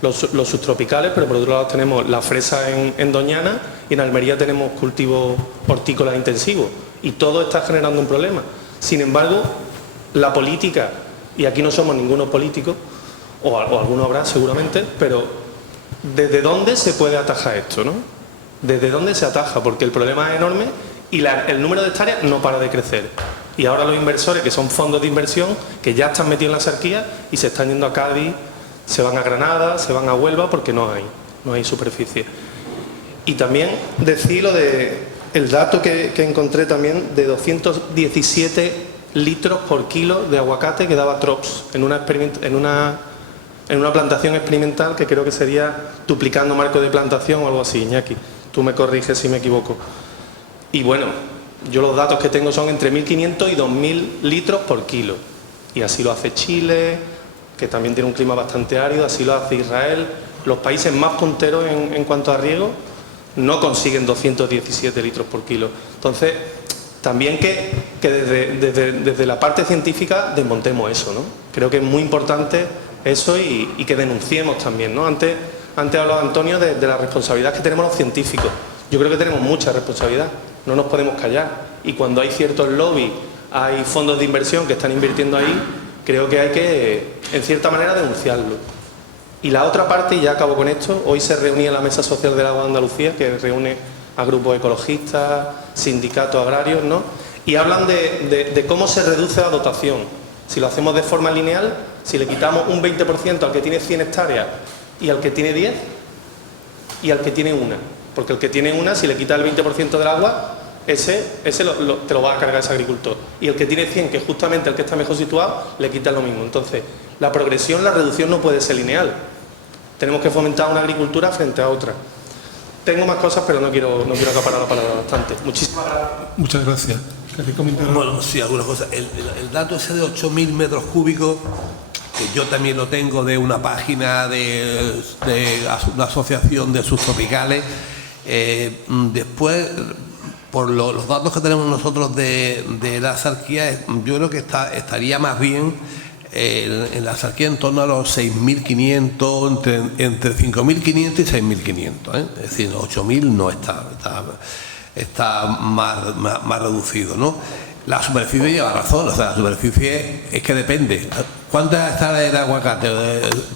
los subtropicales, pero por otro lado tenemos la fresa en Doñana y en Almería tenemos cultivos hortícolas intensivos. Y todo está generando un problema. Sin embargo, la política, y aquí no somos ninguno políticos, o alguno habrá seguramente, pero ¿desde dónde se puede atajar esto, no? ¿Desde dónde se ataja? Porque el problema es enorme y el número de hectáreas no para de crecer. Y ahora los inversores, que son fondos de inversión, que ya están metidos en la Axarquía y se están yendo a Cádiz, se van a Granada, se van a Huelva porque no hay superficie. Y también decir lo de el dato que encontré también de 217 litros por kilo de aguacate que daba Trops en una plantación experimental, que creo que sería duplicando marco de plantación o algo así. Iñaki, tú me corriges si me equivoco. Y bueno, yo los datos que tengo son entre 1.500 y 2.000 litros por kilo. Y así lo hace Chile, que también tiene un clima bastante árido, así lo hace Israel. Los países más punteros en cuanto a riego no consiguen 217 litros por kilo. Entonces, también que desde la parte científica desmontemos eso, ¿no? Creo que es muy importante eso y que denunciemos también, ¿no? Antes hablaba Antonio de la responsabilidad que tenemos los científicos. Yo creo que tenemos mucha responsabilidad, no nos podemos callar. Y cuando hay ciertos lobbies, hay fondos de inversión que están invirtiendo ahí, creo que hay que, en cierta manera, denunciarlo. Y la otra parte, y ya acabo con esto, hoy se reunía la Mesa Social del Agua de Andalucía, que reúne a grupos ecologistas, sindicatos agrarios, ¿no? Y hablan de cómo se reduce la dotación. Si lo hacemos de forma lineal, si le quitamos un 20% al que tiene 100 hectáreas y al que tiene 10 y al que tiene una. Porque el que tiene una, si le quita el 20% del agua, ese te lo va a cargar ese agricultor. Y el que tiene 100, que es justamente el que está mejor situado, le quita lo mismo. Entonces, la progresión, la reducción no puede ser lineal. Tenemos que fomentar una agricultura frente a otra. Tengo más cosas, pero no quiero acaparar la palabra bastante. Muchísimas gracias. Muchas gracias. ¿Queréis comentar algo? Bueno, sí, algunas cosas. El dato ese de 8.000 metros cúbicos, que yo también lo tengo de una página de una asociación de subtropicales. Después, por los datos que tenemos nosotros de la autarquía, yo creo que estaría más bien en la autarquía en torno a los 6.500, entre 5.500 y 6.500, ¿eh? Es decir, 8.000 no está más reducido, ¿no? La superficie lleva razón, o sea, la superficie es que depende. ¿Cuántas hectáreas de aguacate?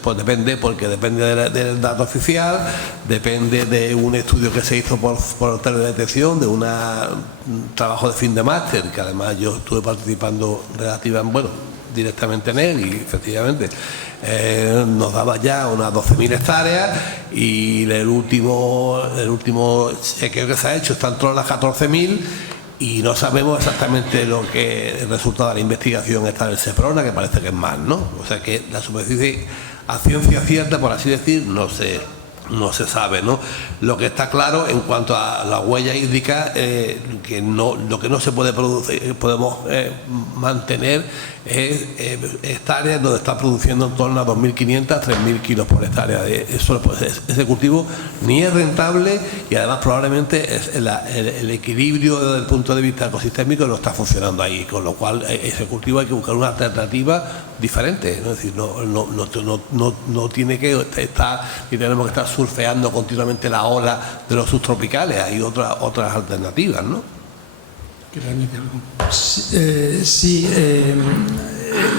Pues depende, porque depende del dato oficial, depende de un estudio que se hizo por teledetección, de un trabajo de fin de máster, que además yo estuve participando directamente en él, y efectivamente nos daba ya unas 12.000 hectáreas, y el último chequeo que se ha hecho está en torno a las 14.000, y no sabemos exactamente el resultado de la investigación está del Seprona, que parece que es más, ¿no? O sea que la superficie a ciencia cierta, por así decir, no se sabe, ¿no? Lo que está claro en cuanto a la huella hídrica, lo que no se puede producir, podemos mantener es hectáreas donde está produciendo en torno a 2.500 a 3.000 kilos por hectárea. Ese cultivo ni es rentable, y además probablemente el equilibrio desde el punto de vista ecosistémico no está funcionando ahí, con lo cual ese cultivo hay que buscar una alternativa diferente, ¿no? Es decir, no tiene que estar, ni tenemos que estar surfeando continuamente la ola de los subtropicales. Hay otras alternativas, ¿no? Sí,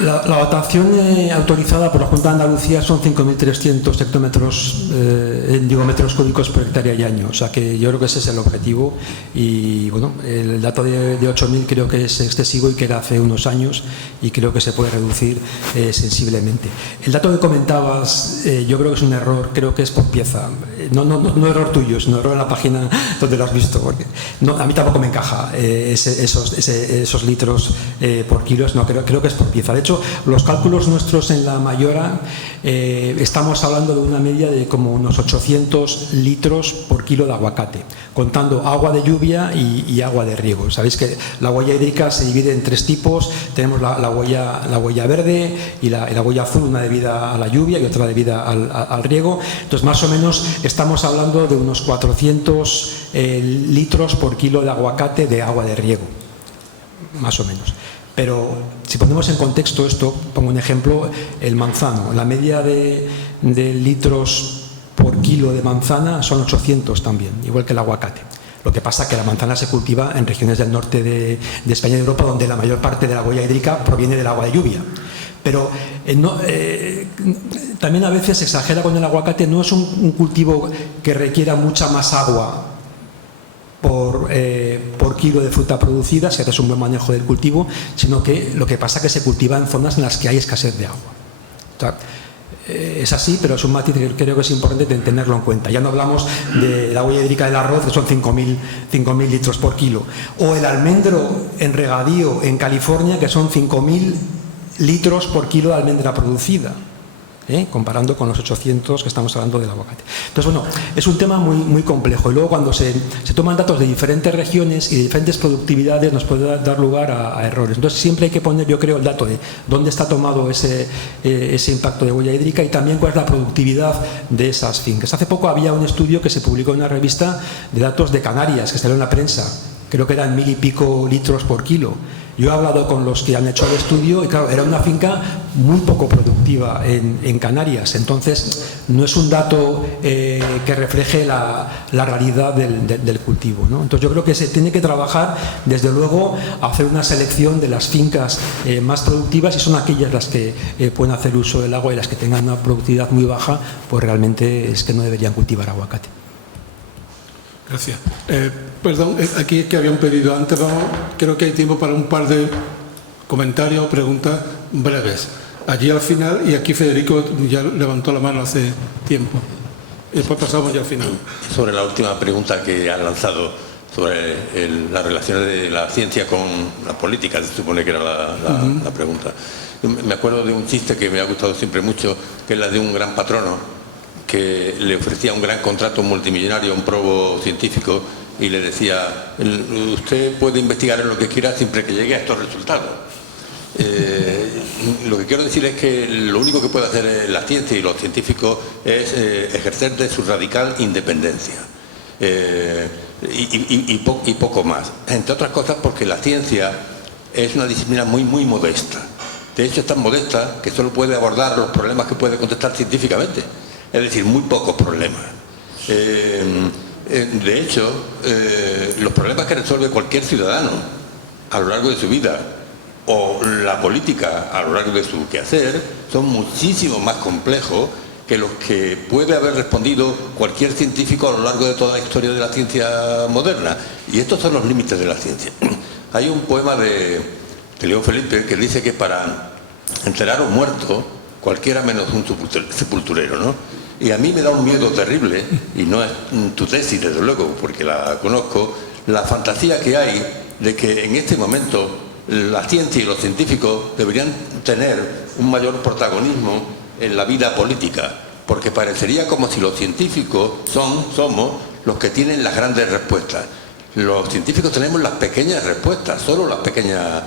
la dotación autorizada por la Junta de Andalucía son 5.300 hectómetros, metros cúbicos por hectárea y año. O sea que yo creo que ese es el objetivo. Y bueno, el dato de 8.000 creo que es excesivo y que era hace unos años, y creo que se puede reducir sensiblemente. El dato que comentabas, yo creo que es un error, creo que es por pieza. No error tuyo, es un error en la página donde lo has visto. Porque a mí tampoco me encaja esos litros por kilos, no, creo que es por pieza. De hecho, los cálculos nuestros en la Mayora estamos hablando de una media de como unos 800 litros por kilo de aguacate, contando agua de lluvia y agua de riego. Sabéis que la huella hídrica se divide en tres tipos. Tenemos la huella verde y la huella azul, una debida a la lluvia y otra debida al riego. Entonces, más o menos estamos hablando de unos 400 litros por kilo de aguacate de agua de riego, más o menos. Pero si ponemos en contexto esto, pongo un ejemplo: el manzano, la media de litros por kilo de manzana son 800 también, igual que el aguacate. Lo que pasa es que la manzana se cultiva en regiones del norte de España y de Europa, donde la mayor parte de la huella hídrica proviene del agua de lluvia. Pero también a veces se exagera con el aguacate. No es un cultivo que requiera mucha más agua por kilo de fruta producida, si haces un buen manejo del cultivo, sino que lo que pasa es que se cultiva en zonas en las que hay escasez de agua. O sea, es así, pero es un matiz que creo que es importante tenerlo en cuenta. Ya no hablamos de la huella hídrica del arroz, que son 5.000 litros por kilo, o el almendro en regadío en California, que son 5.000 litros por kilo de almendra producida, comparando con los 800 que estamos hablando del aguacate. Entonces, bueno, es un tema muy complejo, y luego cuando se toman datos de diferentes regiones y de diferentes productividades nos puede dar lugar a errores. Entonces, siempre hay que poner, yo creo, el dato de dónde está tomado ese impacto de huella hídrica y también cuál es la productividad de esas fincas. Hace poco había un estudio que se publicó en una revista de datos de Canarias, que salió en la prensa, creo que eran 1.000 y pico litros por kilo. Yo he hablado con los que han hecho el estudio y claro, era una finca muy poco productiva en Canarias, entonces no es un dato que refleje la realidad del cultivo, ¿no? Entonces yo creo que se tiene que trabajar desde luego a hacer una selección de las fincas más productivas, y son aquellas las que pueden hacer uso del agua, y las que tengan una productividad muy baja pues realmente es que no deberían cultivar aguacate. Gracias. Perdón, aquí es que había un pedido antes, creo que hay tiempo para un par de comentarios o preguntas breves. Allí al final, y aquí Federico ya levantó la mano hace tiempo. Después pasamos ya al final. Sobre la última pregunta que han lanzado, sobre las relaciones de la ciencia con la política, se supone que era la pregunta. Me acuerdo de un chiste que me ha gustado siempre mucho, que es la de un gran patrono que le ofrecía un gran contrato multimillonario a un probo científico y le decía: usted puede investigar en lo que quiera siempre que llegue a estos resultados. Lo que quiero decir es que lo único que puede hacer la ciencia y los científicos es ejercer de su radical independencia, y poco más, entre otras cosas porque la ciencia es una disciplina muy modesta. De hecho, es tan modesta que solo puede abordar los problemas que puede contestar científicamente, es decir, muy pocos problemas. De hecho, los problemas que resuelve cualquier ciudadano a lo largo de su vida, o la política a lo largo de su quehacer, son muchísimo más complejos que los que puede haber respondido cualquier científico a lo largo de toda la historia de la ciencia moderna. Y estos son los límites de la ciencia. Hay un poema de León Felipe que dice que para enterrar a un muerto, cualquiera menos un sepulturero, ¿no? Y a mí me da un miedo terrible, y no es tu tesis, desde luego, porque la conozco, la fantasía que hay de que en este momento la ciencia y los científicos deberían tener un mayor protagonismo en la vida política, porque parecería como si los científicos somos los que tienen las grandes respuestas. Los científicos tenemos las pequeñas respuestas, solo las pequeñas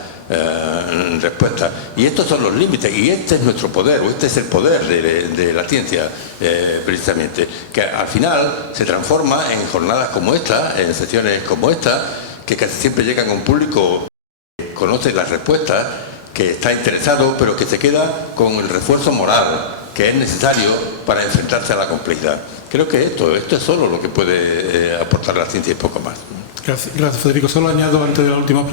respuestas, y estos son los límites, y este es nuestro poder, o este es el poder de la ciencia, precisamente, que al final se transforma en jornadas como esta, en sesiones como esta, que casi siempre llegan a un público que conoce las respuestas, que está interesado, pero que se queda con el refuerzo moral que es necesario para enfrentarse a la complejidad. Creo que esto es solo lo que puede aportar la ciencia y poco más. Gracias, Federico. Solo añado antes de la última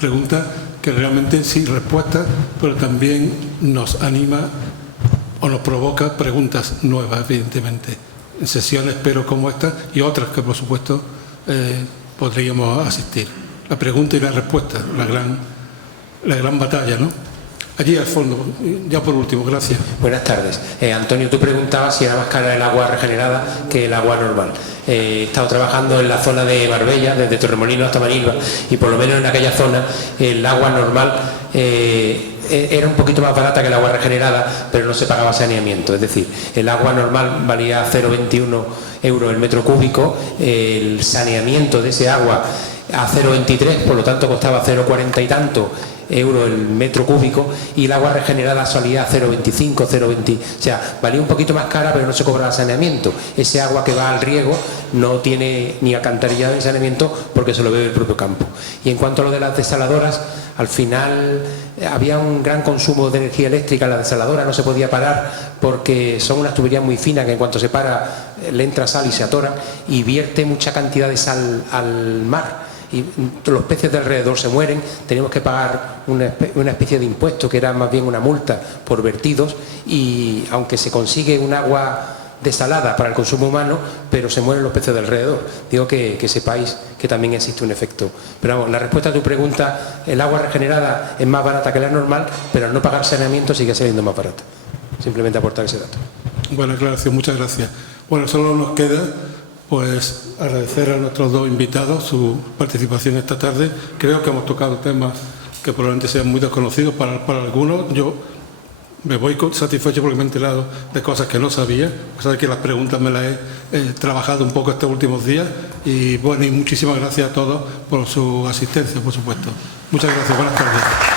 pregunta que realmente sí respuesta, pero también nos anima o nos provoca preguntas nuevas, evidentemente, en sesiones, pero como esta y otras que, por supuesto, podríamos asistir. La pregunta y la respuesta, la gran batalla, ¿no? Allí al fondo, ya por último, gracias. Buenas tardes. Antonio, tú preguntabas si era más cara el agua regenerada que el agua normal. He estado trabajando en la zona de Marbella, desde Torremolinos hasta Manilva, y por lo menos en aquella zona el agua normal era un poquito más barata que el agua regenerada, pero no se pagaba saneamiento. Es decir, el agua normal valía 0,21 euros el metro cúbico, el saneamiento de ese agua a 0,23, por lo tanto costaba 0,40 y tanto euros el metro cúbico, y el agua regenerada salía a 0,25, 0,20, o sea, valía un poquito más cara, pero no se cobraba saneamiento. Ese agua que va al riego no tiene ni alcantarillado ni saneamiento porque se lo bebe el propio campo. Y en cuanto a lo de las desaladoras, al final había un gran consumo de energía eléctrica en la desaladora, no se podía parar porque son unas tuberías muy finas que en cuanto se para le entra sal y se atoran, y vierte mucha cantidad de sal al mar. Y los peces de alrededor se mueren, tenemos que pagar una especie de impuesto que era más bien una multa por vertidos, y aunque se consigue un agua desalada para el consumo humano, pero se mueren los peces de alrededor. Digo que sepáis que también existe un efecto. Pero vamos, la respuesta a tu pregunta, el agua regenerada es más barata que la normal, pero al no pagar saneamiento sigue saliendo más barata. simplemente aportar ese dato. Buena aclaración, muchas gracias. Bueno, solo nos queda pues agradecer a nuestros dos invitados su participación esta tarde. Creo que hemos tocado temas que probablemente sean muy desconocidos para algunos. Yo me voy satisfecho porque me he enterado de cosas que no sabía, a pesar de que las preguntas me las he trabajado un poco estos últimos días. Y bueno, y muchísimas gracias a todos por su asistencia, por supuesto. Muchas gracias, buenas tardes.